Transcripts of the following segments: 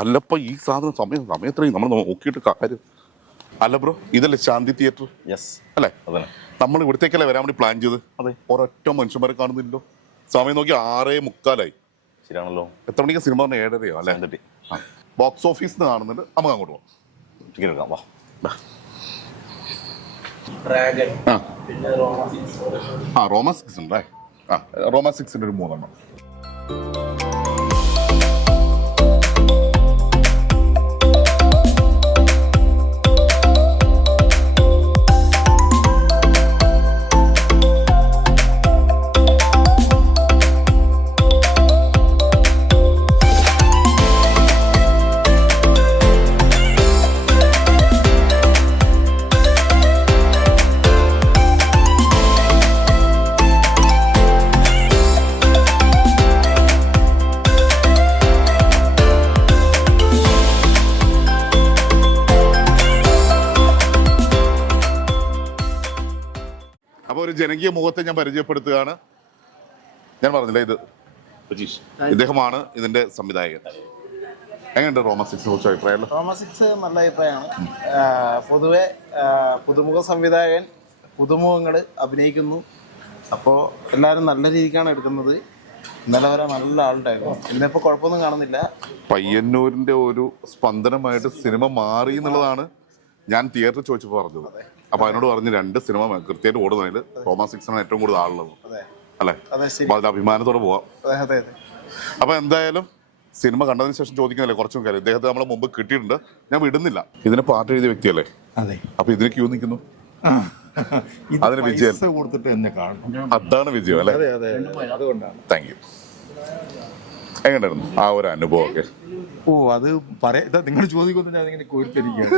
അല്ലപ്പ ഈ സാധനം സമയത്രയും നമ്മൾ നോക്കിയിട്ട് കാര്യം. അല്ല ബ്രോ, ഇതല്ലേ ശാന്തി തിയേറ്റർ? യെസ് അല്ലേ? അതെ. നമ്മൾ ഇവിടത്തേക്കല്ലേ വരാൻ വേണ്ടി പ്ലാൻ ചെയ്ത്? അതെ. ഒരൊറ്റ മനുഷ്യന്മാരെ കാണുന്നില്ലല്ലോ. സമയം നോക്കി 6:45. ശരിയാണല്ലോ. എത്ര മണിക്ക് സിനിമ പറഞ്ഞ 7:30 അല്ലേ? ബോക്സ് ഓഫീസിൽ നിന്ന് കാണുന്നുണ്ട്. നമുക്ക് അങ്ങോട്ട് പോകാം. ടിക്കറ്റ് എടുക്കാം, വാ. റോമ 6 ഉണ്ടല്ലേ? റോമ 6ന്റെ ഒരു 3 എണ്ണം. അപ്പോൾ ഒരു ജനകീയ മുഖത്തെ ഞാൻ പരിചയപ്പെടുത്തുകയാണ്. ഞാൻ പറഞ്ഞില്ലേ, ഇത് രജീഷ്, ഇദ്ദേഹമാണ് ഇതിന്റെ സംവിധായകൻ. എങ്ങനെയുണ്ട് റോമ 6 കുറിച്ച് അഭിപ്രായം? റോമ 6 നല്ല അഭിപ്രായമാണ്. പൊതുവെ പുതുമുഖ സംവിധായകൻ പുതുമുഖങ്ങൾ അഭിനയിക്കുന്നു. അപ്പോൾ എല്ലാവരും നല്ല രീതിക്കാണ് എടുക്കുന്നത്. ഇന്നലെ വരെ നല്ല ആളുണ്ടായിരുന്നു. ഇന്നിപ്പോൾ കുഴപ്പമൊന്നും കാണുന്നില്ല. പയ്യന്നൂരിന്റെ ഒരു സ്പന്ദനമായിട്ട് സിനിമ മാറി എന്നുള്ളതാണ് ഞാൻ തിയേറ്ററിൽ ചോദിച്ചപ്പോൾ പറഞ്ഞത്. അപ്പൊ അതിനോട് പറഞ്ഞ് 2 സിനിമ കൃത്യമായിട്ട് ഓടുന്നതിൽ റോമ 6 ആണ് ഏറ്റവും കൂടുതൽ ആളുള്ളത് അല്ലേ? വളരെ അഭിമാനത്തോടെ പോവാം. അപ്പൊ എന്തായാലും സിനിമ കണ്ടതിന് ശേഷം ചോദിക്കുന്നില്ലേ കുറച്ചും കാര്യം. ഇദ്ദേഹത്തെ നമ്മളെ മുമ്പ് കിട്ടിയിട്ടുണ്ട്. ഞാൻ വിടുന്നില്ല. ഇതിന് പാട്ട് എഴുതിയ വ്യക്തിയല്ലേ? അതെ. അപ്പൊ ഇതിന് ക്യൂ നിൽക്കുന്നു. അതിന് വിജയം കൊടുത്തിട്ട് എന്നെ കാണണം. അതാണ് വിജയം അല്ലേ? അതുകൊണ്ടാണ്. Thank you. എങ്ങനെയായിരുന്നു ആ ഒരു അനുഭവം ഒക്കെ? അത് പറയാ, നിങ്ങൾ ചോദിക്കുന്നത് ഞാൻ ഇങ്ങനെ കോരിത്തിരിക്കുകയാണ്.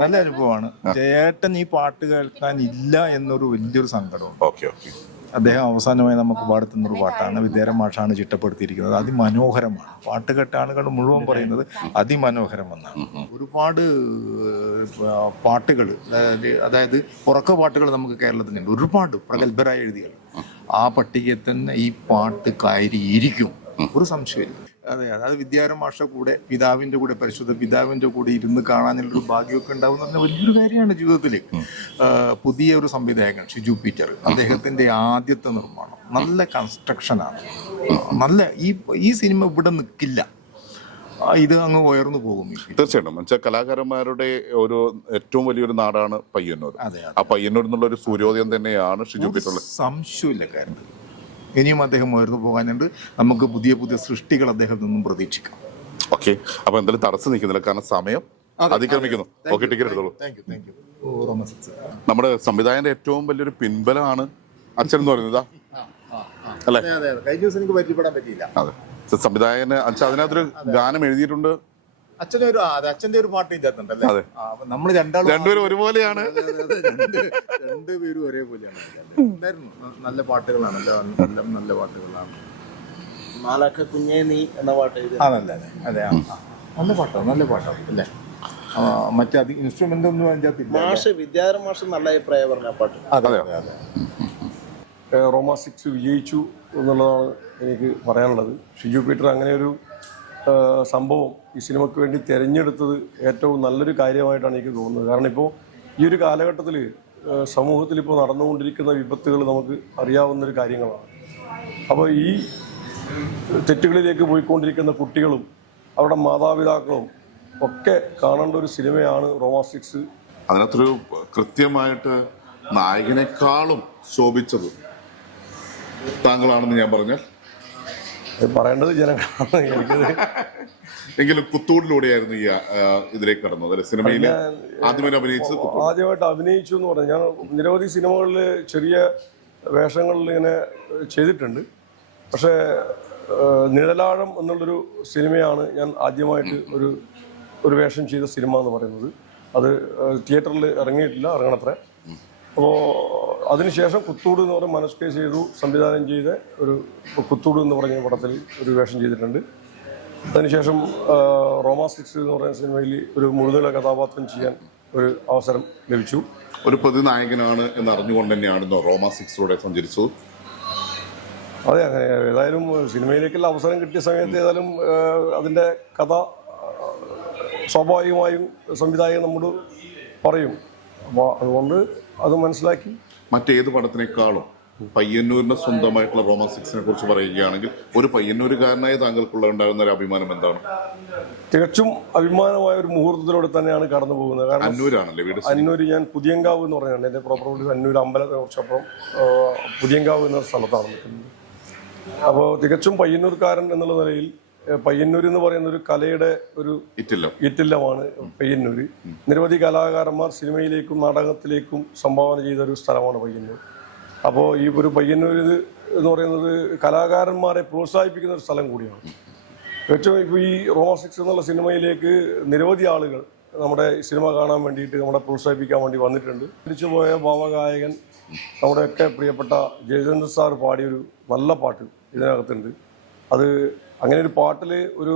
നല്ല അനുഭവമാണ്. ചേട്ടൻ ഈ പാട്ട് കേൾക്കാൻ ഇല്ല എന്നൊരു വലിയൊരു സങ്കടം. Okay okay. അദ്ദേഹം അവസാനമായി നമുക്ക് പാടുത്തുന്നൊരു പാട്ടാണ്. വിദ്യാരം മാഷാണ് ചിട്ടപ്പെടുത്തിയിരിക്കുന്നത്. അതിമനോഹരമാണ്. പാട്ട് കേട്ട ആളുകൾ മുഴുവൻ പറയുന്നത് അതിമനോഹരമെന്നാണ്. ഒരുപാട് പാട്ടുകൾ, അതായത് ഉറക്ക പാട്ടുകൾ നമുക്ക് കേരളത്തിനുണ്ട്. ഒരുപാട് പ്രഗത്ഭരായ എഴുതികൾ. ആ പട്ടികയിൽ തന്നെ ഈ പാട്ട് കയറിയിരിക്കും, ഒരു സംശയമില്ല. അതെ, അതായത് വിദ്യാരം മാഷ കൂടെ പിതാവിൻ്റെ കൂടെ, പരിശുദ്ധ പിതാവിൻ്റെ കൂടെ ഇരുന്ന് കാണാനുള്ളൊരു ഭാഗ്യമൊക്കെ ഉണ്ടാവുന്ന പറഞ്ഞാൽ വലിയൊരു കാര്യമാണ് ജീവിതത്തിൽ. പുതിയ ഒരു സംവിധായകൻ ഷിജു പീറ്റർ, അദ്ദേഹത്തിൻ്റെ ആദ്യത്തെ നിർമ്മാണം നല്ല കൺസ്ട്രക്ഷനാണ്. നല്ല ഈ സിനിമ ഇവിടെ നിൽക്കില്ല, ഇത് അങ്ങ് ഉയർന്നു പോകും തീർച്ചയായിട്ടും. എന്നുവെച്ചാൽ കലാകാരന്മാരുടെ ഒരു ഏറ്റവും വലിയൊരു നാടാണ് പയ്യന്നൂർ. ആ പയ്യന്നൂർ എന്നുള്ള ഒരു സൂര്യോദയം തന്നെയാണ് ഷിജു പീറ്റർ. സംശയമില്ല കാര്യത്തിൽ. ഇനിയും അദ്ദേഹം ഉയർന്നു പോകാനുണ്ട്. നമുക്ക് പുതിയ പുതിയ സൃഷ്ടികൾ അദ്ദേഹത്തിൽ നിന്നും പ്രതീക്ഷിക്കാം. ഓക്കെ. അപ്പൊ എന്തായാലും തടസ്സം നിൽക്കുന്നില്ല, കാരണം സമയം അതിക്രമിക്കുന്നു. ഓക്കെ, ടിക്കറ്റ് എടുത്തോളൂ. നമ്മുടെ സംവിധായകന്റെ ഏറ്റവും വലിയൊരു പിൻബലമാണ് അച്ഛൻ എന്ന് പറയുന്നത് അല്ലേ? കഴിഞ്ഞ ദിവസം എനിക്ക് പരിചയപ്പെടാൻ പറ്റിയില്ല. അതെ, സംവിധായകന് അതിനകത്തൊരു ഗാനം എഴുതിയിട്ടുണ്ട്. അച്ഛന്റെ ഒരു പാട്ട് ഇതിനകത്തുണ്ടല്ലേ? അതെ. നമ്മൾ രണ്ടുപേരും ഒരുപോലെയാണ്. രണ്ടുപേരും ഒരേപോലെയാണ്. നല്ല പാട്ടുകളാണ്, നല്ല പാട്ടുകളാണ്. മാലാഖ കുഞ്ഞേ നീ എന്ന പാട്ട്. അതല്ലേ? അതെ, നല്ല പാട്ടാണ് അല്ലേ? മറ്റേ ഇൻസ്ട്രുമെന്റ് ഒന്നും അതിനകത്തില്ല. മാഷ് വിദ്യാധരൻ മാഷ് നല്ല അഭിപ്രായം പറഞ്ഞ പാട്ട്. അതെ അതെ. റോമ 6 വിജയിച്ചു എന്നുള്ളതാണ് എനിക്ക് പറയാനുള്ളത്. ഷിജു പീറ്റർ അങ്ങനെ ഒരു സംഭവം ഈ സിനിമയ്ക്ക് വേണ്ടി തിരഞ്ഞെടുത്തത് ഏറ്റവും നല്ലൊരു കാര്യമായിട്ടാണ് എനിക്ക് തോന്നുന്നത്. കാരണം ഇപ്പോൾ ഈ ഒരു കാലഘട്ടത്തിൽ സമൂഹത്തിൽ ഇപ്പോൾ നടന്നുകൊണ്ടിരിക്കുന്ന വിപത്തുകൾ നമുക്ക് അറിയാവുന്നൊരു കാര്യങ്ങളാണ്. അപ്പോൾ ഈ തെറ്റുകളിലേക്ക് പോയിക്കൊണ്ടിരിക്കുന്ന കുട്ടികളും അവരുടെ മാതാപിതാക്കളും ഒക്കെ കാണേണ്ട ഒരു സിനിമയാണ് റോമ 6. അതിനകത്തൊരു കൃത്യമായിട്ട് നായകനേക്കാളും ശോഭിച്ചത് താങ്കളാണെന്ന് ഞാൻ പറഞ്ഞാൽ പറയേണ്ടത് ജനങ്ങളാണ്. എങ്കിലും കുത്തൂടിലൂടെയായിരുന്നു ഈ ഇതിലേക്ക് കടന്നത് അല്ലെ? സിനിമയിൽ ആദ്യമായിട്ട് അഭിനയിച്ചു എന്ന് പറഞ്ഞു. ഞാൻ നിരവധി സിനിമകളിൽ ചെറിയ വേഷങ്ങളിൽ ഇങ്ങനെ ചെയ്തിട്ടുണ്ട്. പക്ഷേ നിഴലാഴം എന്നുള്ളൊരു സിനിമയാണ് ഞാൻ ആദ്യമായിട്ട് ഒരു വേഷം ചെയ്ത സിനിമ എന്ന് പറയുന്നത്. അത് തിയേറ്ററിൽ ഇറങ്ങണത്രേ. അപ്പോൾ അതിനുശേഷം കുത്തൂട് എന്ന് പറഞ്ഞ മനസ്കെ ചെയ്തു സംവിധാനം ചെയ്ത ഒരു കുത്തൂട് എന്ന് പറഞ്ഞ പടത്തിൽ ഒരു വേഷം ചെയ്തിട്ടുണ്ട്. അതിനുശേഷം റോമ 6 എന്ന് പറയുന്ന സിനിമയിൽ ഒരു മുഴുനീള കഥാപാത്രം ചെയ്യാൻ ഒരു അവസരം ലഭിച്ചു. ഒരു പ്രതിനായകനാണ് എന്ന് അറിഞ്ഞുകൊണ്ട് തന്നെയാണെന്നോ റോമ 6 സഞ്ചരിച്ചത്? അതെ, അങ്ങനെ ഏതായാലും സിനിമയിലേക്കുള്ള അവസരം കിട്ടിയ സമയത്ത് ഏതായാലും അതിൻ്റെ കഥ സ്വാഭാവികമായും സംവിധായകൻ നമ്മോട് പറയും. അപ്പോൾ അതുകൊണ്ട് അത് മനസ്സിലാക്കി മറ്റേത് പടത്തിനേക്കാളും പയ്യന്നൂരിന്റെ സ്വന്തമായിട്ടുള്ള റോമ 6നെ കുറിച്ച് പറയുകയാണെങ്കിൽ ഒരു പയ്യന്നൂരുകാരനായ താങ്കൾക്കുള്ള ഉണ്ടാകുന്ന ഒരു അഭിമാനം എന്താണ്? തികച്ചും അഭിമാനമായ ഒരു മുഹൂർത്തത്തിലൂടെ തന്നെയാണ് കടന്നു പോകുന്നത്. കാരണം അന്നൂരാണല്ലേ വീട്? അന്നൂര്, ഞാൻ പുതിയങ്കാവ് എന്ന് പറഞ്ഞാണ് എൻ്റെ പ്രോപ്പർ വീട്. അന്നൂർ അമ്പലത്തെ കുറച്ചപ്പുറം പുതിയങ്കാവ് എന്ന സ്ഥലത്താണ് നിൽക്കുന്നത്. അപ്പോൾ തികച്ചും പയ്യന്നൂർക്കാരൻ എന്നുള്ള നിലയിൽ പയ്യന്നൂർ എന്ന് പറയുന്ന ഒരു കലയുടെ ഒരു ഇറ്റില്ലമാണ് പയ്യന്നൂര്. നിരവധി കലാകാരന്മാർ സിനിമയിലേക്കും നാടകത്തിലേക്കും സംഭാവന ചെയ്ത ഒരു സ്ഥലമാണ് പയ്യന്നൂർ. അപ്പോൾ ഈ ഒരു പയ്യന്നൂർ എന്ന് പറയുന്നത് കലാകാരന്മാരെ പ്രോത്സാഹിപ്പിക്കുന്ന ഒരു സ്ഥലം കൂടിയാണ്. ഏറ്റവും ഇപ്പോൾ ഈ റോമ 6 എന്നുള്ള സിനിമയിലേക്ക് നിരവധി ആളുകൾ നമ്മുടെ സിനിമ കാണാൻ വേണ്ടിയിട്ട് നമ്മളെ പ്രോത്സാഹിപ്പിക്കാൻ വേണ്ടി വന്നിട്ടുണ്ട്. തിരിച്ചുപോയ ഭാവഗായകൻ നമ്മുടെയൊക്കെ പ്രിയപ്പെട്ട ജയചന്ദ്ര സാർ പാടിയൊരു നല്ല പാട്ട് ഇതിനകത്തുണ്ട്. അത് അങ്ങനെ ഒരു പാട്ടിൽ ഒരു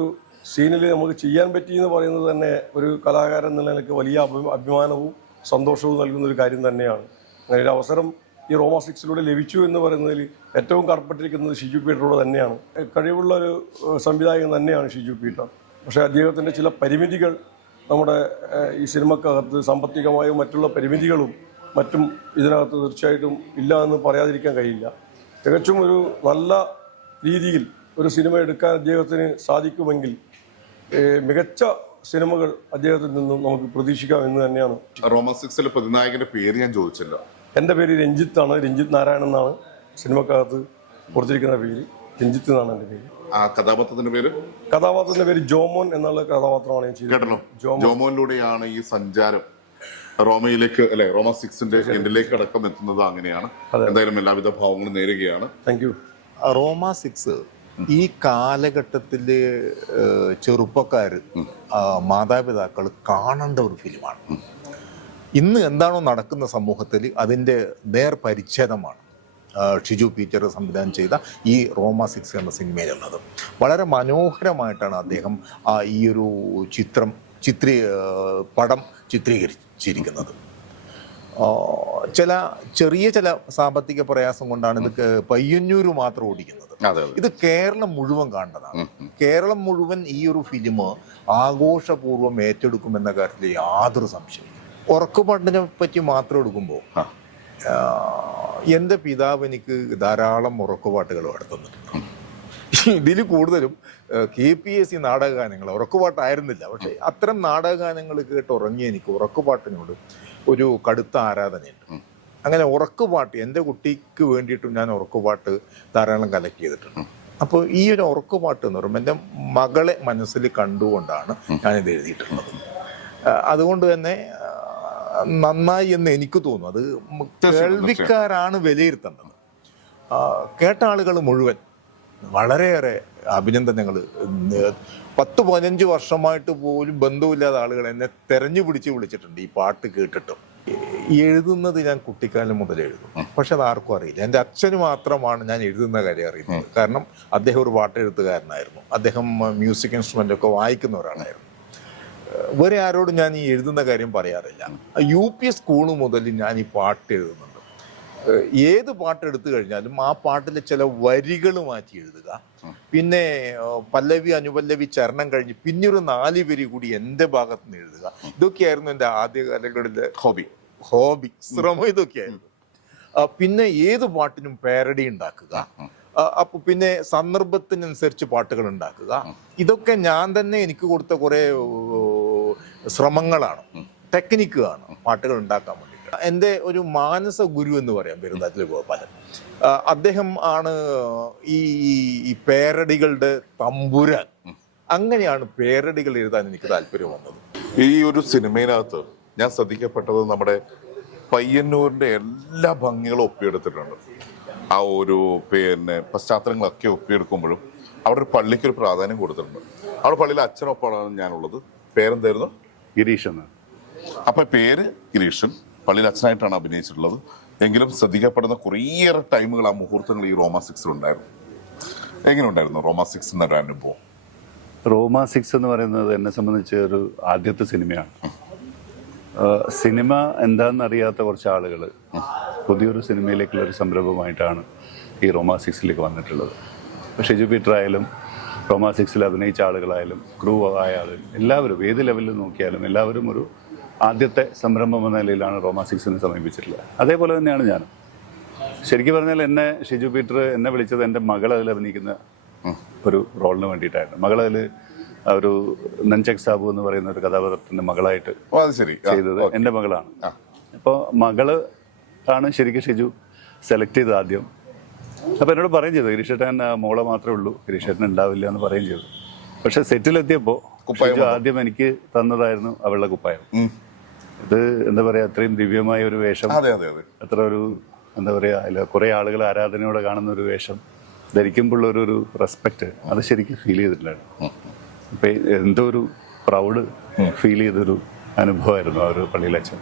സീനിൽ നമുക്ക് ചെയ്യാൻ പറ്റിയെന്ന് പറയുന്നത് തന്നെ ഒരു കലാകാരൻ എന്നുള്ള നിലയ്ക്ക് വലിയ അഭിമാനവും സന്തോഷവും നൽകുന്ന ഒരു കാര്യം തന്നെയാണ്. അങ്ങനെ ഒരു അവസരം ഈ റോമ 6 ലഭിച്ചു എന്ന് പറയുന്നതിൽ ഏറ്റവും കടപ്പെട്ടിരിക്കുന്നത് ഷിജു പീറ്ററോട് തന്നെയാണ്. കഴിവുള്ള ഒരു സംവിധായകൻ തന്നെയാണ് ഷിജു പീറ്റർ. പക്ഷേ അദ്ദേഹത്തിൻ്റെ ചില പരിമിതികൾ നമ്മുടെ ഈ സിനിമക്കകത്ത് സാമ്പത്തികമായും മറ്റുള്ള പരിമിതികളും മറ്റും ഇതിനകത്ത് തീർച്ചയായിട്ടും ഇല്ല എന്ന് പറയാതിരിക്കാൻ കഴിയില്ല. തികച്ചും ഒരു നല്ല രീതിയിൽ ഒരു സിനിമ എടുക്കാൻ അദ്ദേഹത്തിന് സാധിക്കുമെങ്കിൽ മികച്ച സിനിമകൾ അദ്ദേഹത്തിൽ നിന്നും നമുക്ക് പ്രതീക്ഷിക്കാം എന്ന് തന്നെയാണ്. റോമ 6 പ്രതിനായകന്റെ പേര് ഞാൻ ചോദിച്ചില്ല. എൻ്റെ പേര് രഞ്ജിത്താണ്. രഞ്ജിത്ത് നാരായണൻ എന്നാണ് സിനിമക്കകത്ത് കൊടുത്തിരിക്കുന്ന പേര്. രഞ്ജിത്ത് എന്നാണ് എൻ്റെ പേര്. ആ കഥാപാത്രത്തിന്റെ പേര്? കഥാപാത്രത്തിന്റെ പേര് ജോമോൻ എന്നുള്ള കഥാപാത്രമാണ് ഞാൻ ചെയ്തത്. കേട്ടല്ലോ, ജോമോനിലൂടെയാണ് ഈ സഞ്ചാരം റോമയിലേക്ക്, അല്ലെ, റോമ 6ന്റെ എൻഡിലേക്ക് അടക്കം എത്തുന്നത്. അങ്ങനെയാണ്. എന്തായാലും എല്ലാവിധ ഭാവങ്ങളും നേരുകയാണ്. Thank you. റോമ 6 ഈ കാലഘട്ടത്തില് ചെറുപ്പക്കാർ, മാതാപിതാക്കൾ കാണേണ്ട ഒരു ഫിലിമാണ്. ഇന്ന് എന്താണോ നടക്കുന്ന സമൂഹത്തിൽ അതിൻ്റെ നേർപരിച്ഛേദമാണ് ഷിജു പീറ്റർ സംവിധാനം ചെയ്ത ഈ റോമ 6 എന്ന സിനിമയിലുള്ളത്. വളരെ മനോഹരമായിട്ടാണ് അദ്ദേഹം ഈ ഒരു പടം ചിത്രീകരിച്ചിരിക്കുന്നത്. ചെറിയ സാമ്പത്തിക പ്രയാസം കൊണ്ടാണ് ഇത് പയ്യന്നൂർ മാത്രം ഓടിക്കുന്നത്. ഇത് കേരളം മുഴുവൻ കാണേണ്ടതാണ്. കേരളം മുഴുവൻ ഈ ഒരു ഫിലിം ആഘോഷപൂർവ്വം ഏറ്റെടുക്കുമെന്ന കാര്യത്തിൽ യാതൊരു സംശയവും. ഉറക്കുപാട്ടിനെ പറ്റി മാത്രം എടുക്കുമ്പോൾ എൻ്റെ പിതാവ് എനിക്ക് ധാരാളം ഉറക്കുപാട്ടുകൾ പാടുന്നുണ്ട്. ഇതിൽ കൂടുതലും KPSC നാടകഗാനങ്ങൾ, ഉറക്കുപാട്ടായിരുന്നില്ല. പക്ഷെ അത്തരം നാടകഗാനങ്ങൾ കേട്ടുറങ്ങി എനിക്ക് ഉറക്കുപാട്ടിനോട് ഒരു കടുത്ത ആരാധനയുണ്ട്. അങ്ങനെ ഉറക്കുപാട്ട് എൻ്റെ കുട്ടിക്ക് വേണ്ടിയിട്ടും ഞാൻ ഉറക്കുപാട്ട് ധാരാളം കലക്ട് ചെയ്തിട്ടുണ്ട്. അപ്പോൾ ഈ ഒരു ഉറക്കുപാട്ട് എന്ന് പറയുമ്പോൾ എൻ്റെ മകളെ മനസ്സിൽ കണ്ടുകൊണ്ടാണ് ഞാനിത് എഴുതിയിട്ടുള്ളത്. അതുകൊണ്ട് തന്നെ നന്നായി എന്ന് എനിക്ക് തോന്നുന്നു. അത് കേൾവിക്കാരാണ് വിലയിരുത്തേണ്ടത്. കേട്ട ആളുകൾ മുഴുവൻ വളരെയേറെ അഭിനന്ദനങ്ങൾ. 10-15 വർഷമായിട്ട് പോലും ബന്ധമില്ലാത്ത ആളുകൾ എന്നെ തെരഞ്ഞു പിടിച്ച് വിളിച്ചിട്ടുണ്ട് ഈ പാട്ട് കേട്ടിട്ടും. എഴുതുന്നത് ഞാൻ കുട്ടിക്കാലം മുതൽ എഴുതും. പക്ഷെ അത് ആർക്കും അറിയില്ല. എൻ്റെ അച്ഛന് മാത്രമാണ് ഞാൻ എഴുതുന്ന കാര്യം അറിയുന്നത്. കാരണം അദ്ദേഹം ഒരു പാട്ടെഴുത്തുകാരനായിരുന്നു. അദ്ദേഹം മ്യൂസിക് ഇൻസ്ട്രുമെൻ്റ് ഒക്കെ വായിക്കുന്ന ഒരാളായിരുന്നു. വേറെ ആരോടും ഞാൻ ഈ എഴുതുന്ന കാര്യം പറയാറില്ല. UP സ്കൂൾ മുതൽ ഞാൻ ഈ പാട്ട് എഴുതുന്നുണ്ട്. ഏത് പാട്ടെടുത്തു കഴിഞ്ഞാലും ആ പാട്ടിലെ ചില വരികൾ മാറ്റി എഴുതുക, പിന്നെ പല്ലവി അനുപല്ലവി ചരണം കഴിഞ്ഞ് പിന്നെ ഒരു 4 വരി കൂടി എൻ്റെ ഭാഗത്ത് നിന്ന് എഴുതുക. ഇതൊക്കെയായിരുന്നു എൻ്റെ ആദ്യകാലങ്ങളിലെ ഹോബി, ശ്രമം ഇതൊക്കെയായിരുന്നു. പിന്നെ ഏത് പാട്ടിനും പാരഡി ഉണ്ടാക്കുക, അപ്പൊ പിന്നെ സന്ദർഭത്തിനനുസരിച്ച് പാട്ടുകൾ ഉണ്ടാക്കുക. ഇതൊക്കെ ഞാൻ തന്നെ എനിക്ക് കൊടുത്ത കുറെ ശ്രമങ്ങളാണ്, ടെക്നിക്കുകളാണ് പാട്ടുകൾ ഉണ്ടാക്കാൻ വേണ്ടി. എൻ്റെ ഒരു മാനസ ഗുരു എന്ന് പറയാം പെരുന്താറ്റിലെ ഗോപാലൻ. അദ്ദേഹം ആണ് ഈ പേരടികളുടെ തമ്പുരാൻ. അങ്ങനെയാണ് പേരടികൾ എഴുതാൻ എനിക്ക് താല്പര്യം വന്നത്. ഈ ഒരു സിനിമയിനകത്ത് ഞാൻ ശ്രദ്ധിക്കപ്പെട്ടത് നമ്മുടെ പയ്യന്നൂരിന്റെ എല്ലാ ഭംഗികളും ഒപ്പിയെടുത്തിട്ടുണ്ട്. ആ ഒരു പശ്ചാത്തലങ്ങളൊക്കെ ഒപ്പിയെടുക്കുമ്പോഴും അവിടെ ഒരു പള്ളിക്ക് ഒരു പ്രാധാന്യം കൊടുത്തിട്ടുണ്ട്. അവിടെ പള്ളിയിലെ അച്ഛനൊപ്പമാണ് ഞാനുള്ളത്. പേരെന്തായിരുന്നു? ഗിരീഷ് എന്ന്. അപ്പൊ പേര് ഗിരീഷൻ, പള്ളിയിൽ അച്ഛനായിട്ടാണ് അഭിനയിച്ചിട്ടുള്ളത്. എങ്കിലും ശ്രദ്ധിക്കപ്പെടുന്ന കുറേയേറെ ടൈമുകൾ, ആ മുഹൂർത്തങ്ങൾ ഈ റോമ 6 ഉണ്ടായിരുന്നു. എങ്ങനെ ഉണ്ടായിരുന്നു റോമ 6 എന്നൊരു അനുഭവം? റോമ 6 എന്ന് പറയുന്നത് എന്നെ സംബന്ധിച്ച് ഒരു ആദ്യത്തെ സിനിമയാണ്. സിനിമ എന്താണെന്നറിയാത്ത കുറച്ച് ആളുകൾ പുതിയൊരു സിനിമയിലേക്കുള്ള ഒരു സംരംഭമായിട്ടാണ് ഈ റോമാ 6ലേക്ക് വന്നിട്ടുള്ളത്. ഇപ്പോൾ ഷിജു പീറ്റർ ആയാലും റോമാ 6ൽ അഭിനയിച്ച ആളുകളായാലും ക്രൂ ആയാലും എല്ലാവരും ഏത് ലെവലിൽ നോക്കിയാലും എല്ലാവരും ഒരു ആദ്യത്തെ സംരംഭം എന്ന നിലയിലാണ് റോമാ 6നെ സമീപിച്ചിട്ടുള്ളത്. അതേപോലെ തന്നെയാണ് ഞാനും. ശരിക്കും പറഞ്ഞാൽ എന്നെ ഷിജു പീറ്റർ എന്നെ വിളിച്ചത് എൻ്റെ മകൾ അതിൽ അഭിനയിക്കുന്ന ഒരു റോളിന് വേണ്ടിയിട്ടായിരുന്നു. മകളതിൽ ഒരു നൻചക് സാബു എന്ന് പറയുന്ന ഒരു കഥാപാത്രത്തിൻ്റെ മകളായിട്ട് ചെയ്തത് എൻ്റെ മകളാണ്. അപ്പോൾ മകള് ആണ് ശരിക്കും ഷിജു സെലക്ട് ചെയ്തത് ആദ്യം. അപ്പോൾ എന്നോട് പറയും ചെയ്തു ഗിരീഷേട്ടൻ മോളെ മാത്രമേ ഉള്ളൂ, ഗിരീഷേട്ടൻ ഉണ്ടാവില്ല എന്ന് പറയും ചെയ്തു. പക്ഷെ സെറ്റിലെത്തിയപ്പോൾ ഷിജു ആദ്യം എനിക്ക് തന്നതായിരുന്നു അവളുടെ കുപ്പായം. ഇത് എന്താ പറയുക, അത്രയും ദിവ്യമായ ഒരു വേഷം, അത്ര ഒരു എന്താ പറയുക, അതിൽ കുറേ ആളുകൾ ആരാധനയോടെ കാണുന്ന ഒരു വേഷം ധരിക്കുമ്പോഴുള്ള ഒരു റെസ്പെക്റ്റ് അത് ശരിക്കും ഫീൽ ചെയ്തിട്ടുണ്ടായിരുന്നു. അപ്പം എന്തോ ഒരു പ്രൗഡ് ഫീൽ ചെയ്തൊരു അനുഭവമായിരുന്നു ആ ഒരു പള്ളിയിലച്ഛൻ.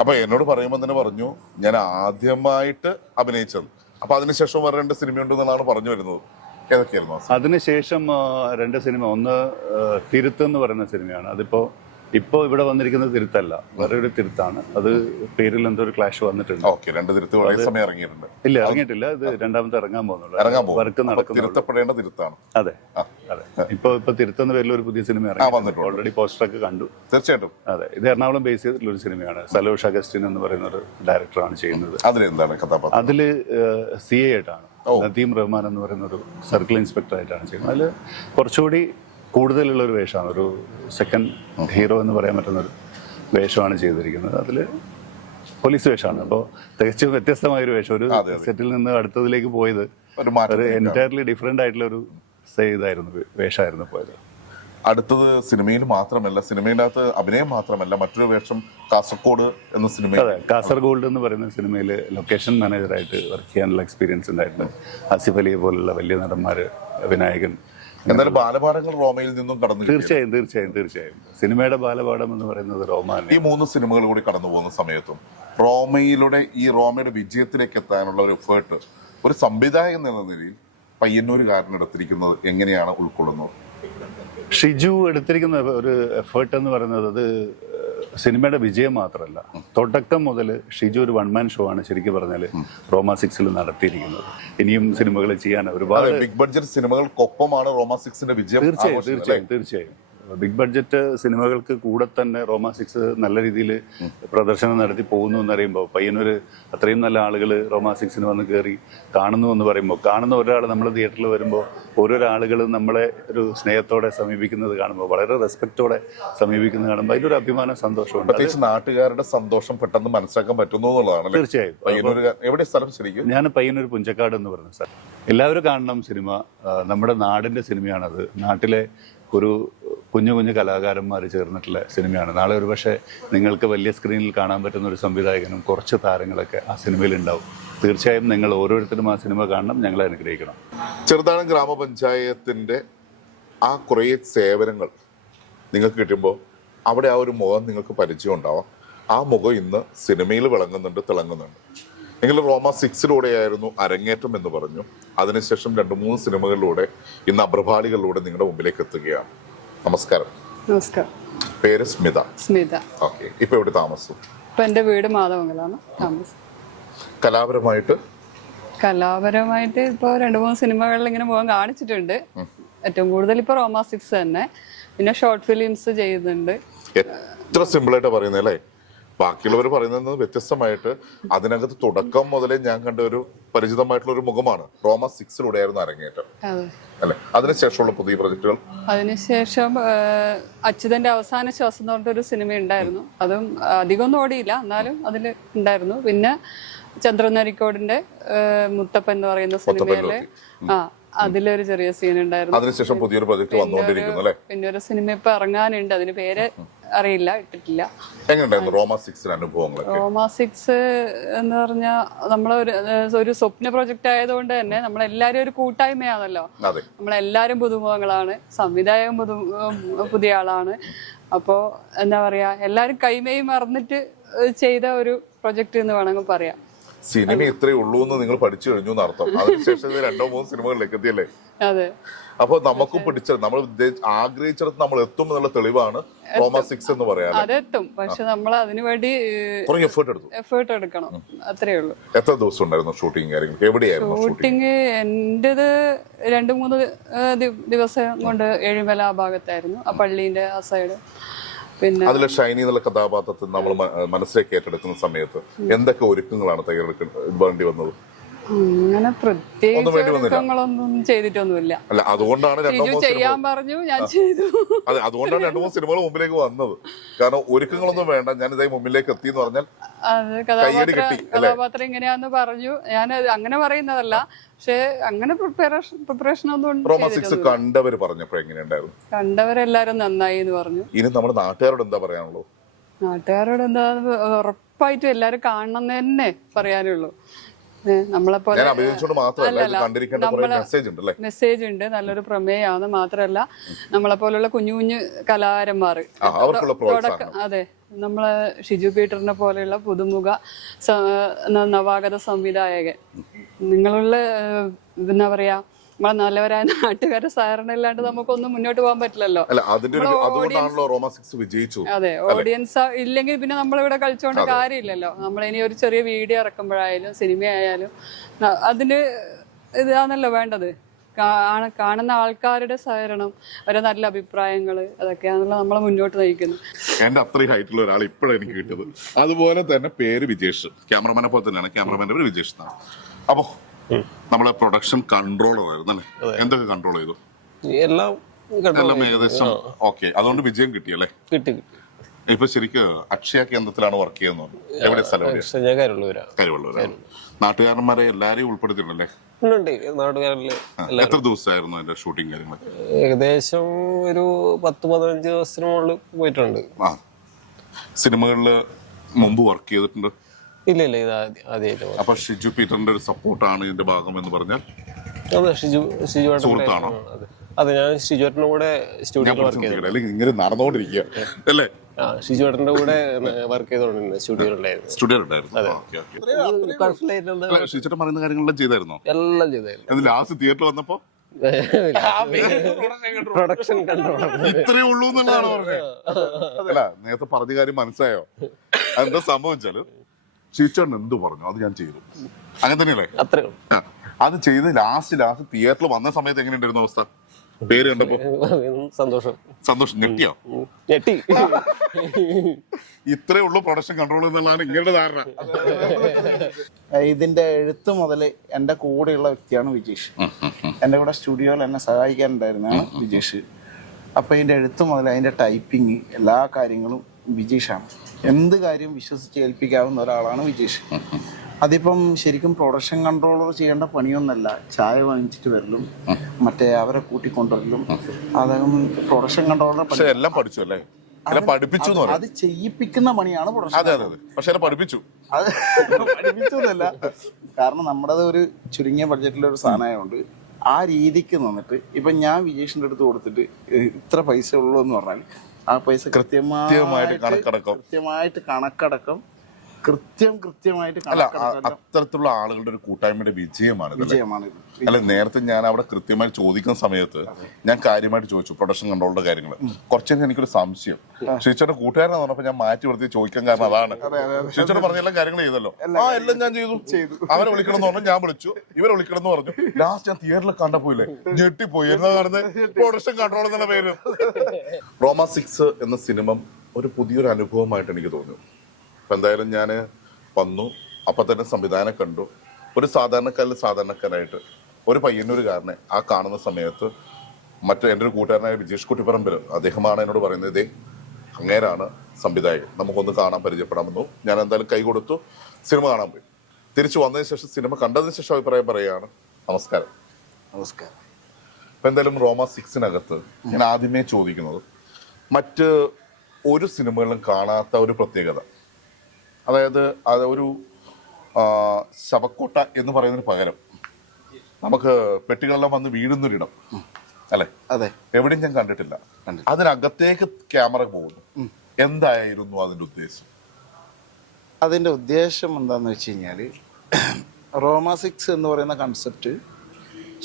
അപ്പൊ എന്നോട് പറയുമ്പോൾ തന്നെ പറഞ്ഞു ഞാൻ ആദ്യമായിട്ട് അഭിനയിച്ചത്. അപ്പൊ അതിനുശേഷം വേറെ 2 സിനിമയുണ്ടെന്നാണ് പറഞ്ഞു വരുന്നത്. ഏതൊക്കെയായിരുന്നു? അതിനുശേഷം 2 സിനിമ, ഒന്ന് തിരുത്ത് എന്ന് പറയുന്ന സിനിമയാണ്. അതിപ്പോൾ ഇവിടെ വന്നിരിക്കുന്നത് തിരുത്തല്ല, വേറെ ഒരു തിരുത്താണ്. അത് പേരിൽ എന്തോ ഒരു ക്ലാഷ് വന്നിട്ടുണ്ട്. രണ്ട് തിരുത്ത് ഒരേ സമയം ഇറങ്ങിയിട്ടുണ്ട്. ഇല്ല, ഇറങ്ങിയിട്ടില്ല. ഇത് രണ്ടാമത്തെ ഇറങ്ങാൻ പോകുന്നുള്ളൂ. വർക്ക് നടക്കുന്ന തിരുത്താണ്. അതെ. ഇപ്പൊ തിരുത്തുന്ന പേരിൽ ഒരു പുതിയ സിനിമ ഇറങ്ങി, ഓൾറെഡി പോസ്റ്ററൊക്കെ കണ്ടു. തീർച്ചയായിട്ടും. അതെ, ഇത് എറണാകുളം ബേസ് ചെയ്തിട്ടുള്ള ഒരു സിനിമയാണ്. സലോഷ് അഗസ്റ്റിൻ എന്ന് പറയുന്ന ഒരു ഡയറക്ടറാണ് ചെയ്യുന്നത്. അതിലെന്താണ് കഥാപാത്രം? അതില് CA ആയിട്ടാണ്, നദീം റഹ്മാൻ എന്ന് പറയുന്ന ഒരു സർക്കിൾ ഇൻസ്പെക്ടർ ആയിട്ടാണ് ചെയ്യുന്നത്. അതിൽ കുറച്ചുകൂടി കൂടുതലുള്ള ഒരു വേഷമാണ്, ഒരു സെക്കൻഡ് ഹീറോ എന്ന് പറയാൻ പറ്റുന്ന ഒരു വേഷമാണ് ചെയ്തിരിക്കുന്നത്. അതിൽ പോലീസ് വേഷമാണ്. അപ്പോൾ തികച്ചും വ്യത്യസ്തമായൊരു വേഷം. ഒരു സെറ്റിൽ നിന്ന് അടുത്തതിലേക്ക് പോയത് ഒരു എൻറ്റയർലി ഡിഫറെൻ്റ് ആയിട്ടുള്ളൊരു വേഷമായിരുന്നു പോയത്. അടുത്തത് സിനിമയിൽ മാത്രമല്ല, സിനിമയിനകത്ത് അഭിനയം മാത്രമല്ല, മറ്റൊരു വേഷം കാസർഗോഡ് എന്ന സിനിമ. അതെ, കാസർഗോഡ് എന്ന് പറയുന്ന സിനിമയിൽ ലൊക്കേഷൻ മാനേജറായിട്ട് വർക്ക് ചെയ്യാനുള്ള എക്സ്പീരിയൻസ് ഉണ്ടായിരുന്നു. ആസിഫ് അലിയെ പോലുള്ള വലിയ നടന്മാർ, വിനായകൻ. എന്നാലും ബാലപാഠങ്ങൾ റോമയിൽ നിന്നും കടന്നു. തീർച്ചയായും സിനിമയുടെ ബാലപാഠം എന്ന് പറയുന്നത് റോമ. ഈ 3 സിനിമകൾ കൂടി കടന്നു പോകുന്ന സമയത്തും റോമയുടെ വിജയത്തിലേക്ക് എത്താനുള്ള ഒരു എഫേർട്ട് ഒരു സംവിധായകൻ എന്ന നിലയിൽ പയ്യന്നൂരുകാരൻ എടുത്തിരിക്കുന്നത് എങ്ങനെയാണ് ഉൾക്കൊള്ളുന്നത്? ഷിജു എടുത്തിരിക്കുന്ന ഒരു എഫേർട്ട് എന്ന് പറയുന്നത് അത് സിനിമയുടെ വിജയം മാത്രമല്ല, തുടക്കം മുതൽ ഷിജു ഒരു 1 മാൻ ഷോ ആണ് ശരിക്കും പറഞ്ഞാൽ റോമാ 6ൽ നടത്തിയിരിക്കുന്നത്. ഇനിയും സിനിമകൾ ചെയ്യാൻ ഒരുപാട് ബിഗ് ബഡ്ജറ്റ് സിനിമകൾക്കൊപ്പമാണ് റോമാ 6ന്റെ വിജയം. തീർച്ചയായും ബിഗ് ബഡ്ജറ്റ് സിനിമകൾക്ക് കൂടെ തന്നെ റോമാ 6 നല്ല രീതിയിൽ പ്രദർശനം നടത്തി പോകുന്നു എന്നറിയുമ്പോൾ, പയ്യന്നൂർ അത്രയും നല്ല ആളുകൾ റോമാ 6ന് വന്ന് കയറി കാണുന്നു എന്ന് പറയുമ്പോൾ, കാണുന്ന ഒരാൾ നമ്മൾ തിയേറ്ററിൽ വരുമ്പോൾ ഓരോരോ ആളുകളും നമ്മളെ ഒരു സ്നേഹത്തോടെ സമീപിക്കുന്നത് കാണുമ്പോൾ, വളരെ റെസ്പെക്റ്റോടെ സമീപിക്കുന്നത് കാണുമ്പോൾ അതിലൊരു അഭിമാനം, സന്തോഷമുണ്ട്. പ്രത്യേകിച്ച് നാട്ടുകാരുടെ സന്തോഷം പെട്ടെന്ന് മനസ്സിലാക്കാൻ പറ്റുന്നു എന്നുള്ളതാണ്. തീർച്ചയായും. എവിടെ സ്ഥലം ശരിക്കും? ഞാൻ പയ്യന്നൂർ പുഞ്ചക്കാട് എന്ന് പറയുന്ന സ്ഥലം. എല്ലാവരും കാണണം സിനിമ. നമ്മുടെ നാടിൻ്റെ സിനിമയാണത്. നാട്ടിലെ ഒരു കുഞ്ഞു കലാകാരന്മാർ ചേർന്നിട്ടുള്ള സിനിമയാണ്. നാളെ ഒരു പക്ഷേ നിങ്ങൾക്ക് വലിയ സ്ക്രീനിൽ കാണാൻ പറ്റുന്ന ഒരു സംവിധായകനും കുറച്ച് താരങ്ങളൊക്കെ ആ സിനിമയിൽ ഉണ്ടാവും. തീർച്ചയായും നിങ്ങൾ ഓരോരുത്തരും ആ സിനിമ കാണണം, ഞങ്ങളെ അനുഗ്രഹിക്കണം. ചെറുതാഴം ഗ്രാമപഞ്ചായത്തിൻ്റെ ആ കുറേ സേവനങ്ങൾ നിങ്ങൾക്ക് കിട്ടുമ്പോൾ അവിടെ ആ ഒരു മുഖം നിങ്ങൾക്ക് പരിചയം ഉണ്ടാവാം. ആ മുഖം ഇന്ന് സിനിമയിൽ തിളങ്ങുന്നുണ്ട്. എങ്കിൽ റോമാ 6ലൂടെയായിരുന്നു അരങ്ങേറ്റം എന്ന് പറഞ്ഞു. അതിനുശേഷം 2-3 സിനിമകളിലൂടെ ഇന്ന് അബ്രഭാളികളിലൂടെ നിങ്ങളുടെ മുമ്പിലേക്ക് എത്തുകയാണ്. നമസ്കാരം. പേര് സ്മിത. ഓക്കെ. ഇപ്പൊ എവിടെ താമസം? ഇപ്പൊ എന്റെ വീട് മാധവങ്കലാണ് താമസം. കലാപരമായിട്ട് ഇപ്പൊ 2-3 സിനിമകളിൽ ഇങ്ങനെ പോകാൻ കാണിച്ചിട്ടുണ്ട്. ഏറ്റവും കൂടുതൽ ഇപ്പൊ റോമാ 6 തന്നെ. പിന്നെ ഷോർട്ട് ഫിലിംസ് ചെയ്യുന്നുണ്ട്. എത്ര സിമ്പിളായിട്ട് പറയുന്നത് അല്ലേ? ബാക്കിയുള്ളവർ പറയുന്നത് വ്യത്യസ്തമായിട്ട് അതിനകത്ത് തുടക്കം മുതലേ ഞാൻ കണ്ട ഒരു പരിചിതമായിട്ടുള്ള ഒരു മുഖമാണ്. റോമാ 6ലൂടെയായിരുന്നു അരങ്ങേറ്റം അല്ലെ? അതിനുശേഷമുള്ള പുതിയ പ്രൊജക്ടുകൾ, അതിനുശേഷം അച്യുതന്റെ അവസാന ശ്വാസം എന്ന് പറഞ്ഞൊരു സിനിമ ഉണ്ടായിരുന്നു. അതും അധികമൊന്നും ഓടിയില്ല, എന്നാലും അതിൽ ഉണ്ടായിരുന്നു. പിന്നെ ചന്ദ്രനരിക്കോടിന്റെ മുത്തപ്പൻ എന്ന് പറയുന്ന സിനിമയില് അതിലൊരു ചെറിയ സീൻ ഉണ്ടായിരുന്നു. അതിനുശേഷം പുതിയൊരു പ്രൊജക്ട് വന്നുകൊണ്ടിരിക്കുന്നു അല്ലേ? പിന്നെ ഒരു സിനിമ ഇപ്പൊ ഇറങ്ങാനുണ്ട്, അതിന് പേര് അറിയില്ല, ഇട്ടിട്ടില്ല. എങ്ങനെയുണ്ടായിരുന്നു റോമാ 6 അനുഭവങ്ങൾ? റോമാ 6 എന്ന് പറഞ്ഞാൽ ഒരു സ്വപ്ന പ്രൊജക്ട് ആയതുകൊണ്ട് തന്നെ നമ്മളെല്ലാരും ഒരു കൂട്ടായ്മയാണല്ലോ. നമ്മളെല്ലാരും പുതുമുഖങ്ങളാണ്. സംവിധായകൻ പുതിയ ആളാണ്. അപ്പോ എന്താ പറയാ, എല്ലാരും കൈമയും മറന്നിട്ട് ചെയ്ത ഒരു പ്രൊജക്ട് എന്ന് വേണമെങ്കിൽ പറയാം. സിനിമ ഇത്രയേ ഉള്ളൂ എന്ന് നിങ്ങൾ പഠിച്ചു കഴിഞ്ഞു എന്നർത്ഥം. അതിനുശേഷം ഇത് 2-3 സിനിമകളിലേക്ക് എത്തിയല്ലേ? അതെ. അപ്പൊ നമുക്കും പിടിച്ചത് നമ്മൾ ആഗ്രഹിച്ചിടത്ത് നമ്മൾ എത്തും എന്നുള്ള തെളിവാണ് റോമ 6 എന്ന് പറയാൻ. അതെത്തും, പക്ഷെ നമ്മൾ അതിനു വേണ്ടി കുറെ എഫേർട്ട് എടുക്കണം, അത്രേ ഉള്ളൂ. എത്ര ദിവസം ഉണ്ടായിരുന്നു ഷൂട്ടിങ് കാര്യങ്ങൾ? എവിടെയായിരുന്നു ഷൂട്ടിങ്? എന്റേത് 2-3 ദിവസം കൊണ്ട് ഏഴിമല ആ ഭാഗത്തായിരുന്നു, ആ പള്ളീന്റെ ആ സൈഡ്. പിന്നെ അതിലെ ഷൈനി എന്നുള്ള കഥാപാത്രത്തെ നമ്മൾ മനസ്സിലേക്ക് ഏറ്റെടുക്കുന്ന സമയത്ത് എന്തൊക്കെ ഒരുക്കങ്ങളാണ് വേണ്ടി വന്നത്? അങ്ങനെ പ്രത്യേകിച്ച് ഒരുക്കങ്ങളൊന്നും ചെയ്തിട്ടൊന്നുമില്ല. അല്ല, അതുകൊണ്ടാണ് ചെയ്യാൻ പറഞ്ഞു, ഞാൻ ചെയ്തു. അതെ, അതുകൊണ്ടാണ് 2-3 സിനിമകൾ മുമ്പിലേക്ക് വന്നത്. കാരണം ഒരുക്കങ്ങളൊന്നും വേണ്ട, ഞാൻ ഇതേ മുമ്പിലേക്ക് എത്തി എന്ന് പറഞ്ഞാൽ അത് കഥാപാത്രം ഇങ്ങനെയാന്ന് പറഞ്ഞു. ഞാൻ അങ്ങനെ പറയുന്നതല്ല, പക്ഷെ അങ്ങനെ പ്രിപ്പറേഷൻ ഒന്നും റോമ 6 കണ്ടവര് പറഞ്ഞപ്പോ എങ്ങനെയുണ്ടായിരുന്നു? കണ്ടവരെല്ലാരും നന്നായി എന്ന് പറഞ്ഞു. ഇനി നമ്മുടെ നാട്ടുകാരോട് എന്താ പറയാനുള്ളൂ? നാട്ടുകാരോട് എന്താ, ഉറപ്പായിട്ടും എല്ലാരും കാണണം തന്നെ പറയാനുള്ളൂ. നമ്മളെപ്പോലെ മെസ്സേജ് ഉണ്ട്, നല്ലൊരു പ്രമേയമാണ്. മാത്രല്ല നമ്മളെ പോലുള്ള കുഞ്ഞു കുഞ്ഞു കലാകാരന്മാർ തുടക്കം, അതെ, നമ്മളെ ഷിജു പീറ്ററിനെ പോലെയുള്ള പുതുമുഖ നവാഗത സംവിധായകൻ, നിങ്ങളുള്ള എന്താ പറയാ, നമ്മളെ നല്ലവരായ നാട്ടുകാരുടെ സഹകരണം ഇല്ലാണ്ട് നമുക്കൊന്നും മുന്നോട്ട് പോകാൻ പറ്റില്ലല്ലോ. അതെ, ഓഡിയൻസ് ഇല്ലെങ്കിൽ പിന്നെ നമ്മളിവിടെ കളിച്ചോണ്ട് കാര്യമില്ലല്ലോ. നമ്മളിനി ഒരു ചെറിയ വീഡിയോ ഇറക്കുമ്പോഴായാലും സിനിമ ആയാലും അതിന് ഇതാണല്ലോ വേണ്ടത്. കാണുന്ന ആൾക്കാരുടെ സഹകരണം, അവരെ നല്ല അഭിപ്രായങ്ങൾ, അതൊക്കെയാണല്ലോ നമ്മളെ മുന്നോട്ട് നയിക്കുന്നത്. എന്റെ അത്രയും ഹൈറ്റുള്ള ഒരാൾ ഇപ്പോഴാണ് എനിക്ക് കിട്ടിയത്. അതുപോലെ തന്നെ പേര് വിജേഷ്, ക്യാമറമാനെ പോലെ തന്നെയാണ്. ക്യാമറമാന്റെ പേര് വിജേഷ് എന്നാണ്. അപ്പോ നമ്മളെ പ്രൊഡക്ഷൻ കൺട്രോളർ ആയിരുന്നു അല്ലേ? എന്തൊക്കെ കൺട്രോൾ ചെയ്തു? എല്ലാം ഏകദേശം ഓക്കെ. അതുകൊണ്ട് വിജയം കിട്ടിയല്ലേ? കിട്ടി. ഇപ്പൊ ശരിക്കും അക്ഷയ കേന്ദ്രത്തിലാണ് വർക്ക് ചെയ്യുന്നത്. എവിടെ സ്ഥലം? കരിവള്ളൂരാണ്. നാട്ടുകാരന്മാരെ എല്ലാരെയും ഉൾപ്പെടുത്തിയിട്ടുണ്ടല്ലേ? എത്ര ദിവസമായിരുന്നു അതിന്റെ ഷൂട്ടിംഗ് കാര്യങ്ങൾ? ഏകദേശം ഒരു 10-15 ദിവസത്തിന് മുകളിൽ പോയിട്ടുണ്ട്. ആ, സിനിമകളില് മുമ്പ് വർക്ക് ചെയ്തിട്ടുണ്ട്? ഇല്ല, ഇത് ആദ്യമായിട്ട്. അപ്പൊ ഷിജു പീറ്ററിന്റെ ഒരു സപ്പോർട്ടാണ് ഇതിന്റെ ഭാഗം എന്ന് പറഞ്ഞാൽ? അതെ, സുഹൃത്താണോ? അതെ, ഞാൻ ഷിജുവേട്ടന്റെ കൂടെ സ്റ്റുഡിയോയിൽ വർക്ക് ചെയ്തു. ഇങ്ങനെ നടന്നുകൊണ്ടിരിക്കുക അല്ലേ? ഷിജുവേട്ടന്റെ കൂടെ വർക്ക് ചെയ്തോണ്ടിരുന്നു, സ്റ്റുഡിയോയിലുണ്ടായിരുന്നു. ഷിജുവേട്ടൻ പറയുന്ന കാര്യങ്ങളെല്ലാം ചെയ്തായിരുന്നോ? എല്ലാം ചെയ്തായിരുന്നു. ലാസ്റ്റ് തിയേറ്ററിൽ വന്നപ്പോ പ്രൊഡക്ഷൻ കൺട്രോൾ ഇത്രയേ ഉള്ളൂ എന്നുള്ളതാണ് പറഞ്ഞത്. അല്ല, നേരത്തെ പറഞ്ഞ കാര്യം മനസ്സിലായോ? അതെന്താ സംഭവിച്ചാല് ഷിജുവേട്ടൻ എന്തു പറഞ്ഞു അത് ഞാൻ ചെയ്തു, അങ്ങനെ തന്നെയല്ലേ? അത് ചെയ്ത് ലാസ്റ്റ് തിയേറ്ററിൽ വന്ന സമയത്ത് എങ്ങനെയുണ്ടായിരുന്നു അവസ്ഥ? പേര് കണ്ടപ്പോ സന്തോഷം ഞെട്ടിയോ? ഞെട്ടി. ഇത്രേ ഉള്ളൂ പ്രൊഡക്ഷൻ കൺട്രോൾ എന്നുള്ളതാണ് ഇങ്ങയുടെ ധാരണ. ഇതിന്റെ എഴുത്ത് മുതൽ എന്റെ കൂടെയുള്ള വ്യക്തിയാണ് വിജേഷ്. എന്റെ കൂടെ സ്റ്റുഡിയോയിൽ എന്നെ സഹായിക്കാനുണ്ടായിരുന്നതാണ് വിജേഷ്. അപ്പൊ ഇതിന്റെ എഴുത്ത് മുതൽ അതിന്റെ ടൈപ്പിങ് എല്ലാ കാര്യങ്ങളും വിജേഷാണ്. എന്ത് കാര്യം വിശ്വസിച്ച് ഏൽപ്പിക്കാവുന്ന ഒരാളാണ് വിജേഷ്. അതിപ്പം ശരിക്കും പ്രൊഡക്ഷൻ കൺട്രോളർ ചെയ്യേണ്ട പണിയൊന്നല്ല. ചായ വാങ്ങിച്ചിട്ട് വരലും മറ്റേ അവരെ കൂട്ടിക്കൊണ്ടുവരലും അദ്ദേഹം പ്രൊഡക്ഷൻ കൺട്രോളർ എല്ലാം പഠിച്ചു അല്ലേ? അത് ചെയ്യിപ്പിക്കുന്ന പണിയാണ് പ്രൊഡക്ഷൻ. പഠിപ്പിച്ചു അത് പഠിപ്പിച്ചു എന്നല്ല, കാരണം നമ്മുടെ ഒരു ചുരുങ്ങിയ ബഡ്ജറ്റിലൊരു സാധനമായതുകൊണ്ട് ആ രീതിക്ക് നിന്നിട്ട് ഇപ്പൊ ഞാൻ വിജേഷിന്റെ അടുത്ത് കൊടുത്തിട്ട് ഇത്ര പൈസ ഉള്ളൂ എന്ന് പറഞ്ഞാൽ ആ പൈസ കൃത്യമായിട്ട് കണക്കടക്കം അല്ല, അത്തരത്തിലുള്ള ആളുകളുടെ ഒരു കൂട്ടായ്മയുടെ വിജയമാണ്. അല്ല, നേരത്തെ ഞാൻ അവിടെ കൃത്യമായി ചോദിക്കുന്ന സമയത്ത് ഞാൻ കാര്യമായിട്ട് ചോദിച്ചു പ്രൊഡക്ഷൻ കൺട്രോളിന്റെ കാര്യങ്ങൾ. കുറച്ചൊക്കെ എനിക്കൊരു സംശയം, ഷിജുവേട്ടന്റെ കൂട്ടുകാരനെ പറഞ്ഞപ്പോ ഞാൻ മാറ്റി നിർത്തി ചോദിക്കാൻ കാരണം അതാണ്. ഷിജുവേട്ടൻ പറഞ്ഞ എല്ലാ കാര്യങ്ങളും ചെയ്തല്ലോ. എല്ലാം ഞാൻ ചെയ്തു. അവരെ വിളിക്കണം എന്ന് പറഞ്ഞു, ഞാൻ വിളിച്ചു. ഇവരെ വിളിക്കണം എന്ന് പറഞ്ഞു. ലാസ്റ്റ് ഞാൻ തിയേറ്ററിൽ കണ്ടപ്പോയില്ലേ, ഞെട്ടിപ്പോയി. എന്താ കാണുന്നത്? പ്രൊഡക്ഷൻ കൺട്രോൾ എന്നുള്ള പേര്. റോമ 6 എന്ന സിനിമ ഒരു പുതിയൊരു അനുഭവമായിട്ട് എനിക്ക് തോന്നി. അപ്പം എന്തായാലും ഞാൻ വന്നു, അപ്പം തന്നെ സംവിധാനം കണ്ടു. ഒരു സാധാരണക്കാരായിട്ട് ഒരു പയ്യന്നൂരുകാരനെ ആ കാണുന്ന സമയത്ത് എൻ്റെ ഒരു കൂട്ടുകാരനായ വിജേഷ് കുട്ടിപ്പറമ്പിൽ, അദ്ദേഹമാണ് എന്നോട് പറയുന്നത്, ഇതേ അങ്ങേരാണ് സംവിധായകൻ, നമുക്കൊന്ന് കാണാൻ പരിചയപ്പെടാമെന്നു. ഞാൻ എന്തായാലും കൈ കൊടുത്തു, സിനിമ കാണാൻ പോയി. തിരിച്ചു വന്നതിന് ശേഷം സിനിമ കണ്ടതിന് ശേഷം അഭിപ്രായം പറയുകയാണ്. നമസ്കാരം. അപ്പം എന്തായാലും റോമ 6-നകത്ത് ഞാൻ ആദ്യമേ ചോദിക്കുന്നത്, മറ്റ് ഒരു സിനിമകളിലും കാണാത്ത ഒരു പ്രത്യേകത, അതായത് ഒരു ശവക്കോട്ട എന്ന് പറയുന്നതിന് പകരം നമുക്ക് പെട്ടികളെല്ലാം വന്ന് വീഴുന്നൊരിടം അല്ലെ? അതെ, എവിടെയും ഞാൻ കണ്ടിട്ടില്ല. അതിനകത്തേക്ക് ക്യാമറ പോകുന്നു. എന്തായിരുന്നു അതിന്റെ ഉദ്ദേശം? അതിന്റെ ഉദ്ദേശം എന്താന്ന് വെച്ച് കഴിഞ്ഞാല്, റോമ 6 എന്ന് പറയുന്ന കൺസെപ്റ്റ്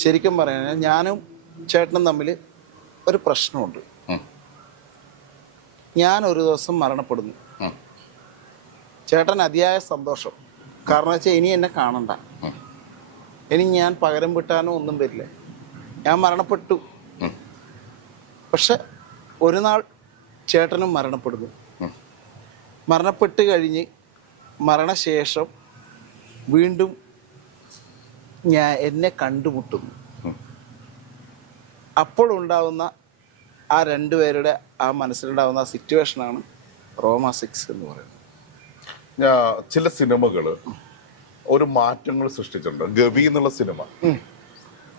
ശരിക്കും പറയാൻ ഞാനും ചേട്ടനും തമ്മിൽ ഒരു പ്രശ്നമുണ്ട്. ഞാൻ ഒരു ദിവസം മരണപ്പെടുന്നു. ചേട്ടൻ അതിയായ സന്തോഷം. കാരണം വെച്ചാൽ ഇനി എന്നെ കാണണ്ട, ഇനി ഞാൻ പകരം വിട്ടാനോ ഒന്നും വരില്ല. ഞാൻ മരണപ്പെട്ടു. പക്ഷെ ഒരു നാൾ ചേട്ടനും മരണപ്പെടുന്നു. മരണപ്പെട്ട് കഴിഞ്ഞ് മരണശേഷം വീണ്ടും എന്നെ കണ്ടുമുട്ടുന്നു. അപ്പോൾ ഉണ്ടാവുന്ന ആ രണ്ടുപേരുടെ ആ മനസ്സിലുണ്ടാവുന്ന സിറ്റുവേഷനാണ് റോമ 6 എന്ന് പറയുന്നത്. ചില സിനിമകൾ ഒരു മാറ്റങ്ങൾ സൃഷ്ടിച്ചിട്ടുണ്ട്. ഗവി എന്നുള്ള സിനിമ,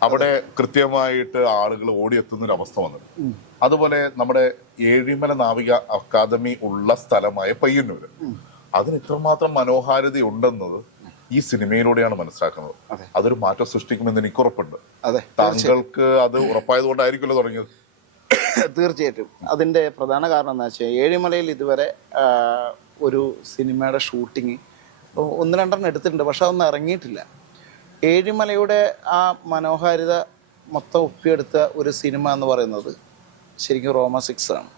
അവിടെ കൃത്യമായിട്ട് ആളുകൾ ഓടിയെത്തുന്ന ഒരു അവസ്ഥ വന്നത്. അതുപോലെ നമ്മുടെ ഏഴിമല നാവിക അക്കാദമി ഉള്ള സ്ഥലമായ പയ്യന്നൂര്, അതിന് ഇത്രമാത്രം മനോഹാരിത ഉണ്ടെന്നത് ഈ സിനിമയിലൂടെയാണ് മനസ്സിലാക്കുന്നത്. അതൊരു മാറ്റം സൃഷ്ടിക്കുമെന്ന് എനിക്ക് ഉറപ്പുണ്ട്. താങ്കൾക്ക് അത് ഉറപ്പായതുകൊണ്ടായിരിക്കുമല്ലോ തുടങ്ങിയത്? തീർച്ചയായിട്ടും. അതിൻ്റെ പ്രധാന കാരണം എന്താ വെച്ചാൽ ഏഴിമലയിൽ ഇതുവരെ ഒരു സിനിമയുടെ ഷൂട്ടിങ് 1-2 എടുത്തിട്ടുണ്ട്, പക്ഷെ അതൊന്നും ഇറങ്ങിയിട്ടില്ല. ഏഴിമലയുടെ ആ മനോഹാരിത മൊത്തം ഒപ്പിയെടുത്ത ഒരു സിനിമ എന്ന് പറയുന്നത് ശരിക്കും റോമ 6 ആണ്.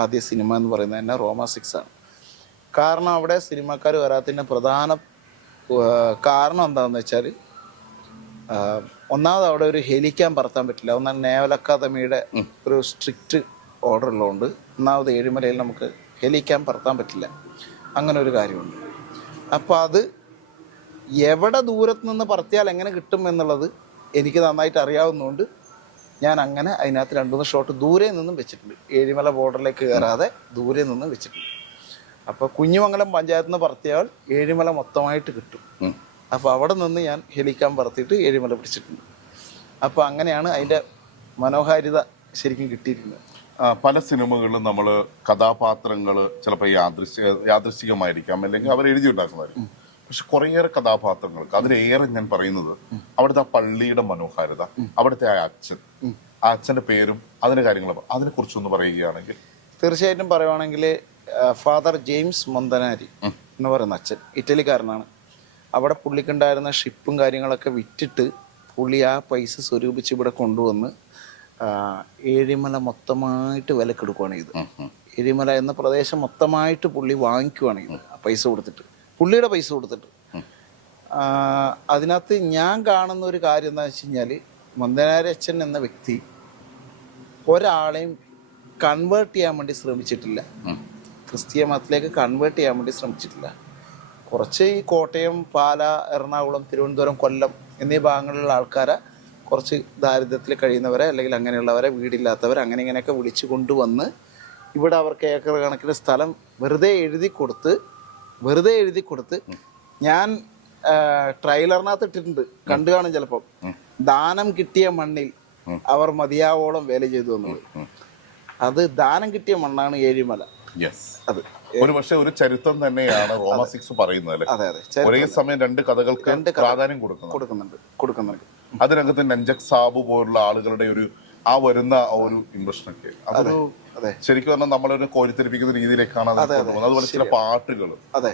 ആദ്യ സിനിമ എന്ന് പറയുന്നത് തന്നെ റോമ 6 ആണ്. കാരണം അവിടെ സിനിമക്കാർ വരാത്തതിൻ്റെ പ്രധാന കാരണം എന്താണെന്ന് വെച്ചാൽ, ഒന്നാമത് അവിടെ ഒരു ഹെലിക്യാം പറത്താൻ പറ്റില്ല. ഒന്നാം നേവൽ അക്കാദമിയുടെ ഒരു സ്ട്രിക്റ്റ് ഓർഡർ ഉള്ളതുകൊണ്ട് ഒന്നാമത് ഏഴിമലയിൽ നമുക്ക് ഹെലിക്യാം പറത്താൻ പറ്റില്ല. അങ്ങനെ ഒരു കാര്യമുണ്ട്. അപ്പോൾ അത് എവിടെ ദൂരത്ത് നിന്ന് പറത്തിയാൽ എങ്ങനെ കിട്ടും എന്നുള്ളത് എനിക്ക് നന്നായിട്ട് അറിയാവുന്നതുകൊണ്ട് ഞാൻ അങ്ങനെ അതിനകത്ത് 2-3 ഷോട്ട് ദൂരെ നിന്നും വെച്ചിട്ടുണ്ട്. ഏഴിമല ബോർഡറിലേക്ക് കയറാതെ ദൂരെ നിന്നും വെച്ചിട്ടുണ്ട്. അപ്പോൾ കുഞ്ഞുമംഗലം പഞ്ചായത്തിൽ നിന്ന് പറത്തിയാൽ ഏഴിമല മൊത്തമായിട്ട് കിട്ടും. അപ്പോൾ അവിടെ നിന്ന് ഞാൻ ഹെലിക്യാം പറത്തിയിട്ട് ഏഴിമല പിടിച്ചിട്ടുണ്ട്. അപ്പോൾ അങ്ങനെയാണ് അതിൻ്റെ മനോഹാരിത ശരിക്കും കിട്ടിയിരിക്കുന്നത്. പല സിനിമകളിലും നമ്മൾ കഥാപാത്രങ്ങൾ ചിലപ്പോൾ യാദൃശ്ചികമായിരിക്കാം, അല്ലെങ്കിൽ അവർ എഴുതിയുണ്ടാക്കുന്നതായിരിക്കും. പക്ഷെ കുറേയേറെ കഥാപാത്രങ്ങൾക്ക് അതിലേറെ ഞാൻ പറയുന്നത് അവിടുത്തെ ആ പള്ളിയുടെ മനോഹാരിത, അവിടുത്തെ ആ അച്ഛൻ്റെ പേരും അതിൻ്റെ കാര്യങ്ങളും അതിനെ കുറിച്ചൊന്ന് പറയുകയാണെങ്കിൽ. തീർച്ചയായിട്ടും പറയുവാണെങ്കിൽ ഫാദർ ജെയിംസ് മൊന്തനാരി എന്ന് പറയുന്ന അച്ഛൻ ഇറ്റലിക്കാരനാണ്. അവിടെ പുള്ളിക്കുണ്ടായിരുന്ന ഷിപ്പും കാര്യങ്ങളൊക്കെ വിറ്റിട്ട് പുള്ളി ആ പൈസ സ്വരൂപിച്ച് ഇവിടെ കൊണ്ടുവന്ന് ഏഴിമല മൊത്തമായിട്ട് വിലക്കെടുക്കുകയാണ് ഇത്. ഏഴിമല എന്ന പ്രദേശം മൊത്തമായിട്ട് പുള്ളി വാങ്ങിക്കുവാണ് ഇത്, പൈസ കൊടുത്തിട്ട്, പുള്ളിയുടെ പൈസ കൊടുത്തിട്ട്. അതിനകത്ത് ഞാൻ കാണുന്ന ഒരു കാര്യം എന്താണെന്ന് വെച്ച് കഴിഞ്ഞാൽ, മൊന്തനാരി അച്ഛൻ എന്ന വ്യക്തി ഒരാളെയും കൺവേർട്ട് ചെയ്യാൻ വേണ്ടി ശ്രമിച്ചിട്ടില്ല. ക്രിസ്തീയ മതത്തിലേക്ക് കൺവേർട്ട് ചെയ്യാൻ വേണ്ടി ശ്രമിച്ചിട്ടില്ല. കുറച്ച് ഈ കോട്ടയം, പാല, എറണാകുളം, തിരുവനന്തപുരം, കൊല്ലം എന്നീ ഭാഗങ്ങളിലുള്ള ആൾക്കാരെ, കുറച്ച് ദാരിദ്ര്യത്തിൽ കഴിയുന്നവരെ അല്ലെങ്കിൽ അങ്ങനെയുള്ളവരെ, വീടില്ലാത്തവരെ, അങ്ങനെ ഇങ്ങനെയൊക്കെ വിളിച്ചു കൊണ്ടുവന്ന് ഇവിടെ അവർക്ക് ഏക്കർ കണക്കിന് സ്ഥലം വെറുതെ എഴുതി കൊടുത്ത് ഞാൻ ട്രെയിലറിനകത്ത് ഇട്ടിട്ടുണ്ട്, കണ്ടു കാണും ചിലപ്പം, ദാനം കിട്ടിയ മണ്ണിൽ അവർ മതിയാവോളം വേല ചെയ്തു എന്നുള്ളത്. അത് ദാനം കിട്ടിയ മണ്ണാണ് ഏഴിമല. അത് ഒരു പക്ഷേ ഒരു ചരിത്രം തന്നെയാണ് റോമ 6 പറയുന്നത്. അതെ, ഒരേ സമയം 2 കഥകൾക്ക് പ്രാധാന്യം കൊടുക്കുന്നുണ്ട്. അതിനകത്ത് നഞ്ചക് സാബു പോലുള്ള ആളുകളുടെ ഒരു ആ വരുന്ന ഒരു ഇംപ്രഷനൊക്കെ അതൊരു ശരിക്കും പറഞ്ഞാൽ നമ്മളൊരു കോരിത്തിരിപ്പിക്കുന്ന രീതിയിലേക്കാണ് അതുപോലെ ചില പാട്ടുകൾ. അല്ലെ,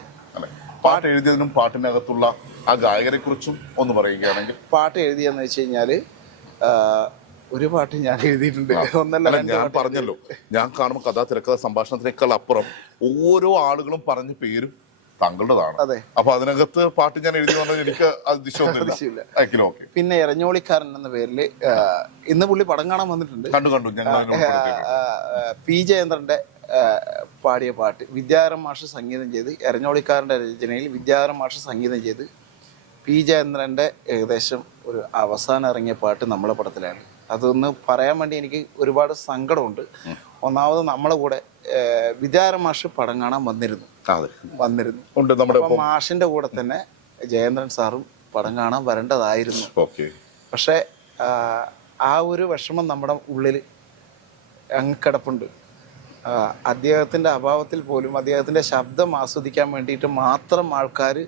പാട്ട് എഴുതിയതിനും പാട്ടിനകത്തുള്ള ആ ഗായകരെ കുറിച്ചും ഒന്ന് പറയുകയാണെങ്കിൽ. പാട്ട് എഴുതിയെന്ന് വെച്ച് കഴിഞ്ഞാല് ഒരു പാട്ട് ഞാൻ എഴുതിയിട്ടുണ്ട്. ഞാൻ പറഞ്ഞല്ലോ, ഞാൻ കാണുമ്പോൾ കഥാ തിരക്കഥ സംഭാഷണത്തിനേക്കാൾ അപ്പുറം ഓരോ ആളുകളും പറഞ്ഞ പേരും താങ്കളുടേതാണ്. അപ്പൊ അതിനകത്ത് പാട്ട് ഞാൻ എഴുതി പറഞ്ഞാൽ എനിക്ക് അതിശയമൊന്നുമില്ല. പിന്നെ എരഞ്ഞോളിക്കാരൻ എന്ന പേരില് ഇന്ന് പുള്ളി പടം കാണാൻ വന്നിട്ടുണ്ട്. കണ്ടു പി ജയേന്ദ്രന്റെ പാടിയ പാട്ട് വിദ്യാധരൻ മാഷ് സംഗീതം ചെയ്ത്, എരഞ്ഞോളിക്കാരന്റെ രചനയിൽ വിദ്യാധരൻ മാഷ് സംഗീതം ചെയ്ത്, പി ജയേന്ദ്രന്റെ ഏകദേശം ഒരു അവസാനം ഇറങ്ങിയ പാട്ട് നമ്മളെ പടത്തിലാണ്. അതൊന്ന് പറയാൻ വേണ്ടി എനിക്ക് ഒരുപാട് സങ്കടമുണ്ട്. ഒന്നാമത് നമ്മളെ കൂടെ വിദ്യാധരൻ മാഷ് പടം കാണാൻ വന്നിരുന്നു. അപ്പൊ മാഷിന്റെ കൂടെ തന്നെ ജയേന്ദ്രൻ സാറും പടം കാണാൻ വരേണ്ടതായിരുന്നു. പക്ഷെ ആ ഒരു വിഷമം നമ്മുടെ ഉള്ളിൽ അങ്ങ് കിടപ്പുണ്ട്. അദ്ദേഹത്തിന്റെ അഭാവത്തിൽ പോലും അദ്ദേഹത്തിന്റെ ശബ്ദം ആസ്വദിക്കാൻ വേണ്ടിയിട്ട് മാത്രം ആൾക്കാർ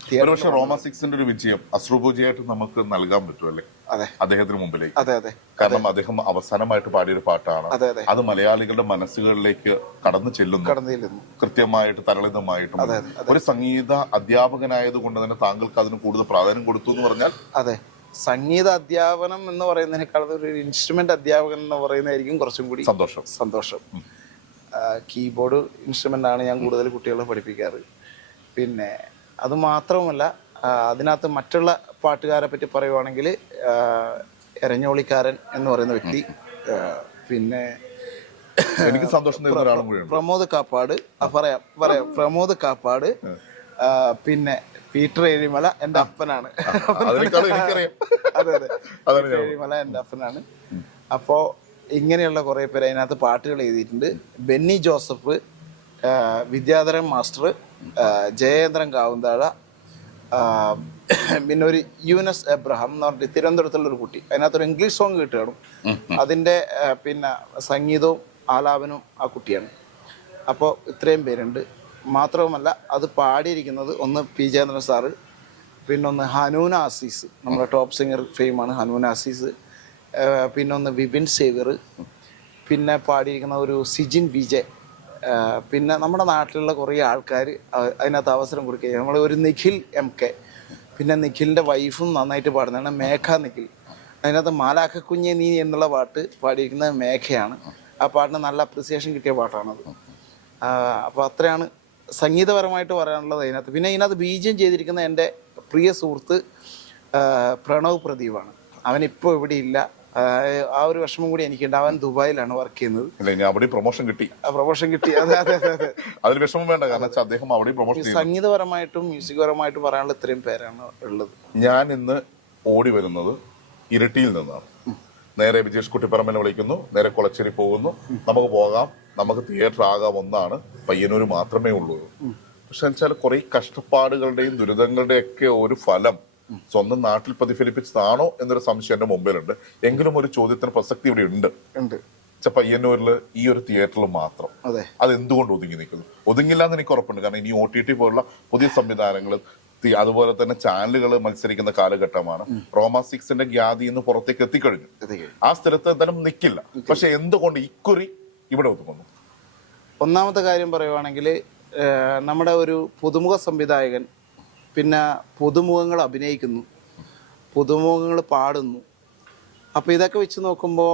ഒരുപക്ഷെ റോമ 6ന്റെ ഒരു വിജയം അശ്രുപൂജയായിട്ട് നമുക്ക് നൽകാൻ പറ്റുമല്ലേ അതെ അദ്ദേഹത്തിന് മുമ്പിലേക്ക്? അതെ അതെ കാരണം അദ്ദേഹം അവസാനമായിട്ട് പാടിയൊരു പാട്ടാണ്. അതെ അതെ അത് മലയാളികളുടെ മനസ്സുകളിലേക്ക് കടന്നു ചെല്ലുന്നു, കടന്നിരുന്നു. കൃത്യമായിട്ട് തരളിതമായിട്ടും. ഒരു സംഗീത അധ്യാപകനായത് കൊണ്ട് തന്നെ താങ്കൾക്ക് അതിന് കൂടുതൽ പ്രാധാന്യം കൊടുത്തു എന്ന് പറഞ്ഞാൽ? അതെ, സംഗീത അധ്യാപനം എന്ന് പറയുന്നതിനേക്കാൾ ഒരു ഇൻസ്ട്രുമെന്റ് അധ്യാപകൻ എന്ന് പറയുന്നതായിരിക്കും കുറച്ചും കൂടി സന്തോഷം. കീബോർഡ് ഇൻസ്ട്രുമെന്റ് ആണ് ഞാൻ കൂടുതൽ കുട്ടികളെ പഠിപ്പിക്കാറ്. പിന്നെ അത് മാത്രവുമല്ല, അതിനകത്ത് മറ്റുള്ള പാട്ടുകാരെ പറ്റി പറയുവാണെങ്കിൽ എരഞ്ഞോളിക്കാരൻ എന്ന് പറയുന്ന വ്യക്തി, പിന്നെ എനിക്ക് സന്തോഷം തരുന്ന ഒരാളും കൂടിയുണ്ട്, പ്രമോദ് കാപ്പാട്. പറയാം പ്രമോദ് കാപ്പാട്. പിന്നെ പീറ്റർ ഏഴിമല എൻ്റെ അപ്പനാണ്. അതെ അതെ, പീറ്റർ ഏഴിമല എൻ്റെ അപ്പനാണ്. അപ്പോൾ ഇങ്ങനെയുള്ള കുറേ പേര് അതിനകത്ത് പാട്ടുകൾ എഴുതിയിട്ടുണ്ട്. ബെന്നി ജോസഫ്, വിദ്യാധരൻ മാസ്റ്റർ, ജയേന്ദ്രൻ കാവുന്താഴ, പിന്നെ ഒരു യൂനസ് എബ്രഹാം എന്ന് പറഞ്ഞിട്ട് തിരുവനന്തപുരത്തുള്ള ഒരു കുട്ടി. അതിനകത്തൊരു ഇംഗ്ലീഷ് സോങ് കിട്ടുകയാണ്. അതിൻ്റെ പിന്നെ സംഗീതവും ആലാപനവും ആ കുട്ടിയാണ്. അപ്പോൾ ഇത്രയും പേരുണ്ട്. മാത്രവുമല്ല, അത് പാടിയിരിക്കുന്നത് ഒന്ന് പി ജയചന്ദ്രൻ സാറ്, പിന്നൊന്ന് ഹനൂന അസീസ്, നമ്മുടെ ടോപ്പ് സിംഗർ ഫെയിമാണ് ഹനൂന അസീസ്, പിന്നൊന്ന് വിപിൻ സേവ്യർ, പിന്നെ പാടിയിരിക്കുന്ന ഒരു സിജിൻ വിജയ്, പിന്നെ നമ്മുടെ നാട്ടിലുള്ള കുറേ ആൾക്കാർ അതിനകത്ത് അവസരം കൊടുക്കുക. നമ്മൾ ഒരു നിഖിൽ MK, പിന്നെ നിഖിലിൻ്റെ വൈഫും നന്നായിട്ട് പാടുന്നതാണ് മേഘ നിഖിൽ. അതിനകത്ത് മാലാഖ കുഞ്ഞെ നീ എന്നുള്ള പാട്ട് പാടിയിരിക്കുന്നത് മേഘയാണ്. ആ പാട്ടിന് നല്ല അപ്രിസിയേഷൻ കിട്ടിയ പാട്ടാണത്. അപ്പോൾ അത്രയാണ് സംഗീതപരമായിട്ട് പറയാനുള്ളത് അതിനകത്ത്. പിന്നെ ഇതിനകത്ത് ബീജം ചെയ്തിരിക്കുന്ന എൻ്റെ പ്രിയ സുഹൃത്ത് പ്രണവ് പ്രദീപാണ്. അവനിപ്പോൾ ഇവിടെ ഇല്ല. ആ ഒരു വിഷമം കൂടി എനിക്കുണ്ട്. അവൻ ദുബായിലാണ് വർക്ക് ചെയ്യുന്നത്. പ്രൊമോഷൻ കിട്ടി. അതെ അതെ അതെ. അതിൽ വിഷമം വേണ്ട, കാരണം അദ്ദേഹം അവിടെ പ്രൊമോഷൻ. സംഗീതപരമായിട്ടും മ്യൂസിക് പരമായിട്ടും പറയാനുള്ള ഇത്രയും പേരാണ് ഉള്ളത്. ഞാൻ ഇന്ന് ഓടി വരുന്നത് ഇരിട്ടിയിൽ നിന്നാണ്. നേരെ വിജേഷ് കുട്ടിപ്പറമ്പിനെ വിളിക്കുന്നു, നേരെ കുളച്ചേരി പോകുന്നു. നമുക്ക് പോകാം, നമുക്ക് തിയേറ്റർ ആകാം ഒന്നാണ്, പയ്യന്നൂർ മാത്രമേ ഉള്ളൂ. പക്ഷെ വെച്ചാൽ കുറെ കഷ്ടപ്പാടുകളുടെയും ദുരിതങ്ങളുടെയും ഒക്കെ ഒരു ഫലം സ്വന്തം നാട്ടിൽ പ്രതിഫലിപ്പിച്ചതാണോ എന്നൊരു സംശയം എന്റെ മുമ്പിലുണ്ട്. എങ്കിലും ഒരു ചോദ്യത്തിന് പ്രസക്തി ഇവിടെ ഉണ്ട്. പയ്യന്നൂരിൽ ഈ ഒരു തിയേറ്ററിൽ മാത്രം അത് എന്തുകൊണ്ട് ഒതുങ്ങി നിൽക്കുന്നു? ഒതുങ്ങില്ല എന്ന് എനിക്ക് ഉറപ്പുണ്ട്. കാരണം ഇനി OTT പോലുള്ള പുതിയ സംവിധാനങ്ങൾ, അതുപോലെ തന്നെ ചാനലുകൾ മത്സരിക്കുന്ന കാലഘട്ടമാണ്. റോമ 6ന്റെ ഗ്യാതി ഇന്ന് പുറത്തേക്ക് എത്തിക്കഴിഞ്ഞു. ആ സ്ഥലത്ത് എന്തായാലും നിൽക്കില്ല. പക്ഷെ എന്തുകൊണ്ട് ഇക്കുറി ഇവിടെ ഒതുങ്ങുന്നു? ഒന്നാമത്തെ കാര്യം പറയുവാണെങ്കിൽ, നമ്മുടെ ഒരു പുതുമുഖ സംവിധായകൻ, പിന്നെ പുതുമുഖങ്ങൾ അഭിനയിക്കുന്നു, പുതുമുഖങ്ങൾ പാടുന്നു. അപ്പോൾ ഇതൊക്കെ വെച്ച് നോക്കുമ്പോൾ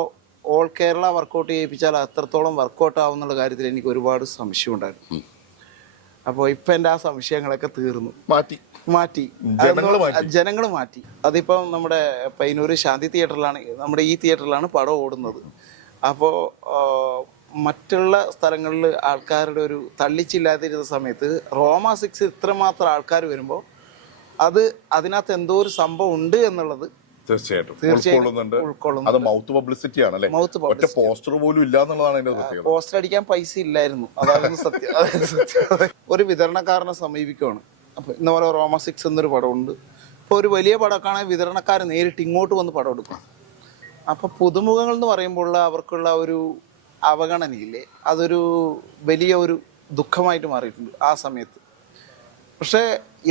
ഓൾ കേരള വർക്കൗട്ട് ചെയ്യിപ്പിച്ചാൽ അത്രത്തോളം വർക്കൗട്ട് ആവുന്നുള്ള കാര്യത്തിൽ എനിക്ക് ഒരുപാട് സംശയം ഉണ്ടായിരുന്നു. അപ്പോൾ ഇപ്പം എൻ്റെ ആ സംശയങ്ങളൊക്കെ തീർന്നു. മാറ്റി ജനങ്ങൾ മാറ്റി. അതിപ്പം നമ്മുടെ പയ്യന്നൂർ ശാന്തി തിയേറ്ററിലാണ്, നമ്മുടെ ഈ തിയേറ്ററിലാണ് പടം ഓടുന്നത്. അപ്പോൾ മറ്റുള്ള സ്ഥലങ്ങളിൽ ആൾക്കാരുടെ ഒരു തള്ളിച്ചില്ലാതിരുന്ന സമയത്ത് റോമ 6 ഇത്രമാത്രം ആൾക്കാർ വരുമ്പോൾ അതിനകത്ത് എന്തോ ഒരു സംഭവം ഉണ്ട് എന്നുള്ളത് തീർച്ചയായിട്ടും ഉൾക്കൊള്ളുന്നു. അത് മൗത്ത് പബ്ലിസിറ്റി ആണ് അല്ലേ? പോസ്റ്റർ പോലും ഇല്ല എന്നുള്ളതാണ് അതിന്റെ പ്രത്യേകത. പോസ്റ്റർ അടിക്കാൻ പൈസ ഇല്ലായിരുന്നു, അതായിരുന്നു സത്യം. ഒരു വിതരണക്കാരനെ സമീപിക്കുകയാണ്. അപ്പൊ ഇന്ന പോലെ റോമ 6 എന്നൊരു പടമുണ്ട്. ഇപ്പോൾ ഒരു വലിയ പടമൊക്കെയാണെങ്കിൽ വിതരണക്കാർ നേരിട്ട് ഇങ്ങോട്ട് വന്ന് പടം എടുക്കും. അപ്പൊ പുതുമുഖങ്ങൾ എന്ന് പറയുമ്പോൾ അവർക്കുള്ള ഒരു അവഗണനയില്ലേ, അതൊരു വലിയ ഒരു ദുഃഖമായിട്ട് മാറിയിട്ടുണ്ട് ആ സമയത്ത്. പക്ഷേ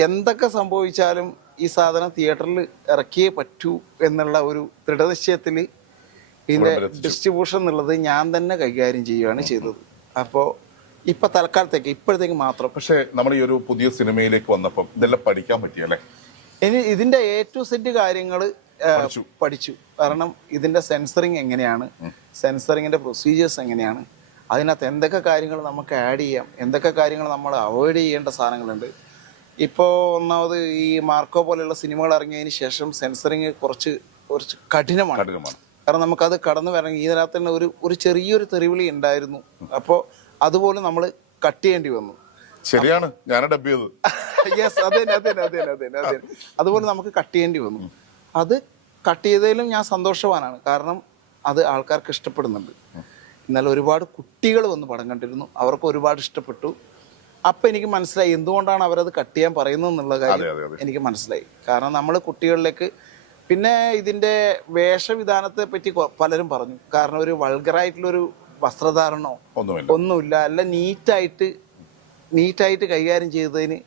എന്തൊക്കെ സംഭവിച്ചാലും ഈ സാധനം തിയേറ്ററിൽ ഇറക്കിയേ പറ്റൂ എന്നുള്ള ഒരു ദൃഢനിശ്ചയത്തിൽ ഇതിൻ്റെ ഡിസ്ട്രിബ്യൂഷൻ എന്നുള്ളത് ഞാൻ തന്നെ കൈകാര്യം ചെയ്യുകയാണ് ചെയ്തത്. അപ്പോൾ ഇപ്പം തൽക്കാലത്തേക്ക് ഇപ്പോഴത്തേക്ക് മാത്രം. പക്ഷേ നമ്മൾ ഈ ഒരു പുതിയ സിനിമയിലേക്ക് വന്നപ്പം ഇതെല്ലാം പഠിക്കാൻ പറ്റിയല്ലേ? ഇനി ഇതിൻ്റെ A to Z കാര്യങ്ങൾ പഠിച്ചു. കാരണം ഇതിൻ്റെ സെൻസറിങ് എങ്ങനെയാണ്, സെൻസറിങ്ങിൻ്റെ പ്രൊസീജിയേഴ്സ് എങ്ങനെയാണ്, അതിനകത്ത് എന്തൊക്കെ കാര്യങ്ങൾ നമുക്ക് ആഡ് ചെയ്യാം, എന്തൊക്കെ കാര്യങ്ങൾ നമ്മൾ അവോയ്ഡ് ചെയ്യേണ്ട സാധനങ്ങളുണ്ട്. ഇപ്പോൾ ഒന്നാമത് ഈ മാർക്കോ പോലെയുള്ള സിനിമകൾ ഇറങ്ങിയതിന് ശേഷം സെൻസറിങ് കുറച്ച് കഠിനമാണ്. കാരണം നമുക്കത് കടന്നു വരണം. ഇതിനകത്ത് തന്നെ ഒരു ചെറിയൊരു തെറിവിളി ഉണ്ടായിരുന്നു. അപ്പോൾ അതുപോലെ നമ്മൾ കട്ട് ചെയ്യേണ്ടി വന്നു. ശരിയാണ്, ഞാൻ ഡബ് ചെയ്തത്. യെസ്, അതെ. അതുപോലെ നമുക്ക് കട്ട് ചെയ്യേണ്ടി വന്നു. അത് കട്ട് ചെയ്തതിലും ഞാൻ സന്തോഷവാനാണ്. കാരണം അത് ആൾക്കാർക്ക് ഇഷ്ടപ്പെടുന്നുണ്ട്. എന്നാൽ ഒരുപാട് കുട്ടികൾ വന്ന് പടം കണ്ടിരുന്നു, അവർക്ക് ഒരുപാട് ഇഷ്ടപ്പെട്ടു. അപ്പം എനിക്ക് മനസ്സിലായി എന്തുകൊണ്ടാണ് അവരത് കട്ട് ചെയ്യാൻ പറയുന്നത് എന്നുള്ള കാര്യം എനിക്ക് മനസ്സിലായി. കാരണം നമ്മൾ കുട്ടികളിലേക്ക്, പിന്നെ ഇതിൻ്റെ വേഷവിധാനത്തെ പറ്റി പലരും പറഞ്ഞു. കാരണം ഒരു വൾഗറായിട്ടുള്ളൊരു വസ്ത്രധാരണോ ഒന്നുമില്ല, അല്ല നീറ്റായിട്ട് നീറ്റായിട്ട് കൈകാര്യം ചെയ്തതിന്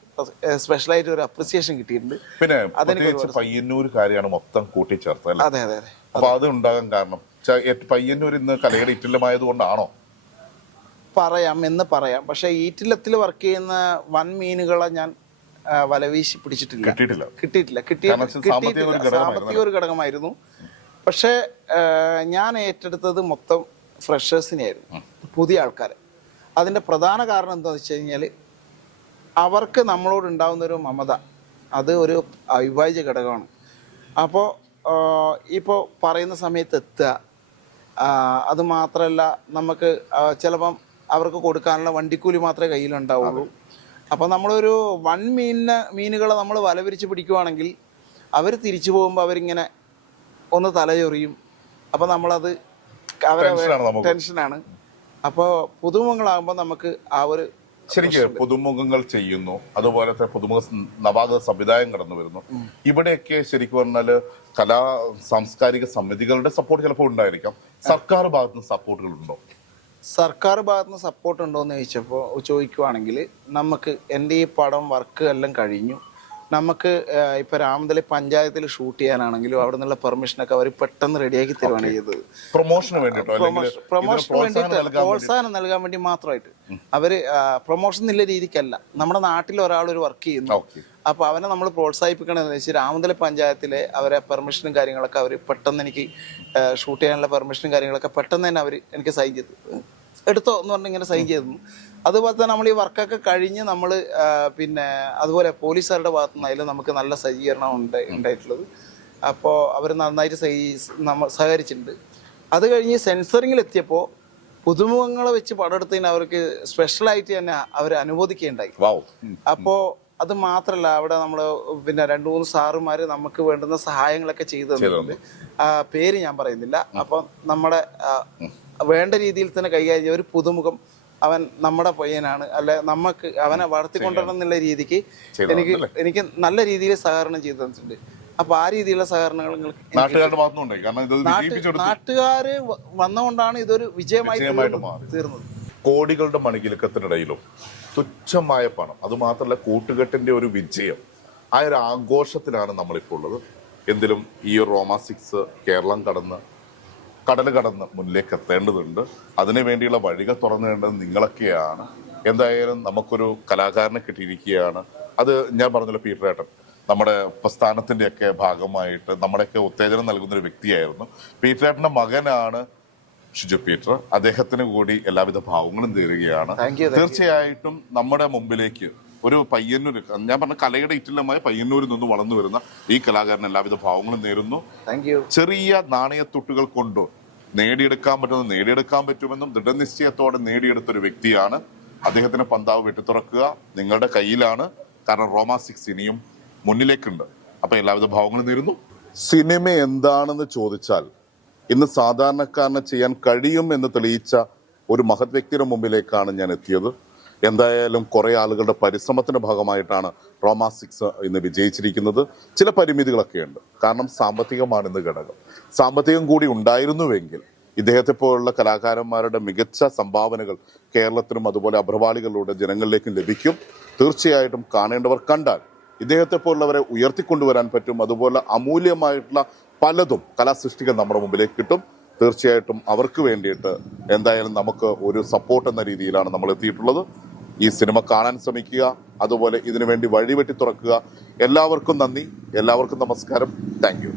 സ്പെഷ്യലായിട്ട് ഒരു അപ്രിസിയേഷൻ കിട്ടിയിട്ടുണ്ട്. പിന്നെ പ്രത്യേകിച്ച് പയ്യന്നൂരുകാരെയാണ് മൊത്തം കൂട്ടിച്ചേർത്തത് അല്ലേ? അതെ അതെ അതെ. അപ്പൊ അത് ഉണ്ടാകാൻ കാരണം പയ്യന്നൂർ ഇന്ന് കലയുടെ ഇറ്റില്ലമായത് കൊണ്ടാണോ? പറയാം. പക്ഷെ ഈറ്റില്ലത്തിൽ വർക്ക് ചെയ്യുന്ന വൻ മീനുകളെ ഞാൻ വലവീശി പിടിച്ചിട്ടില്ല, കിട്ടിയിട്ടില്ല. സാമ്പത്തിക ഒരു ഘടകമായിരുന്നു. പക്ഷെ ഞാൻ ഏറ്റെടുത്തത് മൊത്തം ഫ്രഷേഴ്സിനെയായിരുന്നു, പുതിയ ആൾക്കാരെ. അതിന്റെ പ്രധാന കാരണം എന്താണെന്ന് വെച്ച് കഴിഞ്ഞാൽ അവർക്ക് നമ്മളോട് ഉണ്ടാകുന്ന ഒരു മമത, അത് ഒരു അവിഭാജ്യ ഘടകമാണ്. അപ്പോൾ ഇപ്പോൾ പറയുന്ന സമയത്ത് എത്തുക, അത് മാത്രമല്ല നമുക്ക് ചിലപ്പം അവർക്ക് കൊടുക്കാനുള്ള വണ്ടിക്കൂലി മാത്രമേ കയ്യിലുണ്ടാവുള്ളൂ. അപ്പം നമ്മളൊരു വൺ മീനുകളെ നമ്മൾ വലവിരിച്ച് പിടിക്കുവാണെങ്കിൽ അവർ തിരിച്ചു പോകുമ്പോൾ അവരിങ്ങനെ ഒന്ന് തലചൊറിയും. അപ്പം നമ്മളത് അവരെ ടെൻഷനാണ്. അപ്പോൾ പുതുമുഖങ്ങളാകുമ്പോൾ നമുക്ക് ആ ഒരു ശരിക്കും പുതുമുഖങ്ങൾ ചെയ്യുന്നു, അതുപോലത്തെ പുതുമുഖ നവാഗത സംവിധാനം കടന്നു വരുന്നു. ഇവിടെയൊക്കെ ശരിക്കും പറഞ്ഞാല് കലാ സാംസ്കാരിക സമിതികളുടെ സപ്പോർട്ട് ചിലപ്പോൾ ഉണ്ടായിരിക്കാം. സർക്കാർ ഭാഗത്തുനിന്ന് സപ്പോർട്ടുകളുണ്ടോ? സർക്കാർ ഭാഗത്തുനിന്ന് സപ്പോർട്ട് ഉണ്ടോ എന്ന് ചോദിക്കുവാണെങ്കിൽ നമുക്ക് എൻ്റെ ഈ പടം വർക്ക് എല്ലാം കഴിഞ്ഞു. നമുക്ക് ഇപ്പൊ രാമന്തളി പഞ്ചായത്തിൽ ഷൂട്ട് ചെയ്യാനാണെങ്കിലും അവിടെ നിന്നുള്ള പെർമിഷനൊക്കെ അവർ പെട്ടെന്ന് റെഡിയാക്കി തരുവാണ് ചെയ്തത്. പ്രൊമോഷന് വേണ്ടിയിട്ട് പ്രോത്സാഹനം നൽകാൻ വേണ്ടി മാത്രമായിട്ട് അവര് പ്രൊമോഷൻ എന്നുള്ള രീതിക്കല്ല, നമ്മുടെ നാട്ടിൽ ഒരാൾ ഒരു വർക്ക് ചെയ്യുന്നു, അപ്പൊ അവനെ നമ്മൾ പ്രോത്സാഹിപ്പിക്കണമെന്ന് വെച്ചാൽ രാമന്തളി പഞ്ചായത്തിലെ അവരെ പെർമിഷനും കാര്യങ്ങളൊക്കെ അവർ പെട്ടെന്ന് എനിക്ക് ഷൂട്ട് ചെയ്യാനുള്ള പെർമിഷനും കാര്യങ്ങളൊക്കെ പെട്ടെന്ന് തന്നെ അവർ എനിക്ക് സൈൻ ചെയ്തു, എടുത്തോ എന്ന് പറഞ്ഞ് ഇങ്ങനെ സൈൻ ചെയ്തു. അതുപോലെ തന്നെ നമ്മൾ ഈ വർക്കൊക്കെ കഴിഞ്ഞ് നമ്മൾ പിന്നെ അതുപോലെ പോലീസുകാരുടെ ഭാഗത്തു നിന്നായാലും നമുക്ക് നല്ല സജ്ജീകരണം ഉണ്ടായിട്ടുള്ളത്. അപ്പോൾ അവർ നന്നായിട്ട് സഹകരിച്ചിട്ടുണ്ട്. അത് കഴിഞ്ഞ് സെൻസറിങ്ങിലെത്തിയപ്പോൾ പുതുമുഖങ്ങളെ വെച്ച് പടം എടുത്തതിന് അവർക്ക് സ്പെഷ്യലായിട്ട് തന്നെ അവർ അനുമോദിക്കുകയുണ്ടായി. അപ്പോൾ അത് മാത്രമല്ല, അവിടെ നമ്മൾ പിന്നെ 2-3 സാറുമാർ നമുക്ക് വേണ്ടുന്ന സഹായങ്ങളൊക്കെ ചെയ്തു തന്നിട്ടുണ്ട്. പേര് ഞാൻ പറയുന്നില്ല. അപ്പം നമ്മുടെ വേണ്ട രീതിയിൽ തന്നെ കൈകാര്യം ഒരു പുതുമുഖം അവൻ നമ്മുടെ പയ്യനാണ്, അല്ലെ നമുക്ക് അവനെ വളർത്തിക്കൊണ്ടുവരണം എന്നുള്ള രീതിക്ക് എനിക്ക് നല്ല രീതിയിൽ സഹകരണം ചെയ്തു തന്നിട്ടുണ്ട്. അപ്പൊ ആ രീതിയിലുള്ള സഹകരണങ്ങൾ നാട്ടുകാര് വന്നുകൊണ്ടാണ് ഇതൊരു വിജയമായി തീർന്നത്. കോടികളുടെ മണികിലക്കത്തിനിടയിലും തുച്ഛമായ പണം, അത് മാത്രമല്ല കൂട്ടുകെട്ടിന്റെ ഒരു വിജയം, ആ ഒരു ആഘോഷത്തിലാണ് നമ്മളിപ്പോൾ ഉള്ളത്. എന്തിലും ഈ റോമ 6 കേരളം കടൽ കടന്ന് മുന്നിലേക്ക് എത്തേണ്ടതുണ്ട്. അതിനു വേണ്ടിയുള്ള വഴികൾ തുറന്നിടേണ്ടത് നിങ്ങളൊക്കെയാണ്. എന്തായാലും നമുക്കൊരു കലാകാരനെ കിട്ടിയിരിക്കുകയാണ്. അത് ഞാൻ പറഞ്ഞല്ലോ, പീറ്റർ ഏട്ടൻ നമ്മുടെ പ്രസ്ഥാനത്തിൻ്റെയൊക്കെ ഭാഗമായിട്ട് നമ്മുടെയൊക്കെ ഉത്തേജനം നൽകുന്നൊരു വ്യക്തിയായിരുന്നു. പീറ്റർ ഏട്ടൻ്റെ മകനാണ് ഷിജു പീറ്റർ. അദ്ദേഹത്തിന് കൂടി എല്ലാവിധ ഭാവങ്ങളും തീരുകയാണ്. തീർച്ചയായിട്ടും നമ്മുടെ മുമ്പിലേക്ക് ഒരു പയ്യന്നൂർ, ഞാൻ പറഞ്ഞ കലയുടെ ഇറ്റില്ലമായ പയ്യന്നൂരിൽ നിന്ന് വളർന്നു വരുന്ന ഈ കലാകാരന് എല്ലാവിധ ഭാവങ്ങളും നേരുന്നു. ചെറിയ നാണയത്തുട്ടുകൾ കൊണ്ട് നേടിയെടുക്കാൻ പറ്റുമെന്നും ദൃഢനിശ്ചയത്തോടെ നേടിയെടുത്തൊരു വ്യക്തിയാണ്. അദ്ദേഹത്തിന് പന്താവ് വെട്ടിത്തുറക്കുക നിങ്ങളുടെ കയ്യിലാണ്. കാരണം റോമ 6 ഇനിയും മുന്നിലേക്കുണ്ട്. അപ്പൊ എല്ലാവിധ ഭാവങ്ങളും നേരുന്നു. സിനിമ എന്താണെന്ന് ചോദിച്ചാൽ ഇന്ന് സാധാരണക്കാരനെ ചെയ്യാൻ കഴിയും എന്ന് തെളിയിച്ച ഒരു മഹത് വ്യക്തിയുടെ മുമ്പിലേക്കാണ് ഞാൻ എത്തിയത്. എന്തായാലും കുറെ ആളുകളുടെ പരിശ്രമത്തിന്റെ ഭാഗമായിട്ടാണ് റോമ 6 ഇന്ന് വിജയിച്ചിരിക്കുന്നത്. ചില പരിമിതികളൊക്കെ ഉണ്ട്. കാരണം സാമ്പത്തികമാണ് ഇന്ന് ഘടകം. സാമ്പത്തികം കൂടി ഉണ്ടായിരുന്നുവെങ്കിൽ ഇദ്ദേഹത്തെ പോലുള്ള കലാകാരന്മാരുടെ മികച്ച സംഭാവനകൾ കേരളത്തിനും അതുപോലെ അഭ്രവാളികളിലൂടെ ജനങ്ങളിലേക്കും ലഭിക്കും. തീർച്ചയായിട്ടും കാണേണ്ടവർ കണ്ടാൽ ഇദ്ദേഹത്തെ പോലുള്ളവരെ ഉയർത്തിക്കൊണ്ടുവരാൻ പറ്റും. അതുപോലെ അമൂല്യമായിട്ടുള്ള പലതും കലാസൃഷ്ടികൾ നമ്മുടെ മുമ്പിലേക്ക് കിട്ടും. തീർച്ചയായിട്ടും അവർക്ക് വേണ്ടിയിട്ട് എന്തായാലും നമുക്ക് ഒരു സപ്പോർട്ട് എന്ന രീതിയിലാണ് നമ്മൾ എത്തിയിട്ടുള്ളത്. ഈ സിനിമ കാണാൻ ശ്രമിക്കുക, അതുപോലെ ഇതിനു വേണ്ടി വഴിവെട്ടി തുറക്കുക. എല്ലാവർക്കും നന്ദി, എല്ലാവർക്കും നമസ്കാരം. Thank you.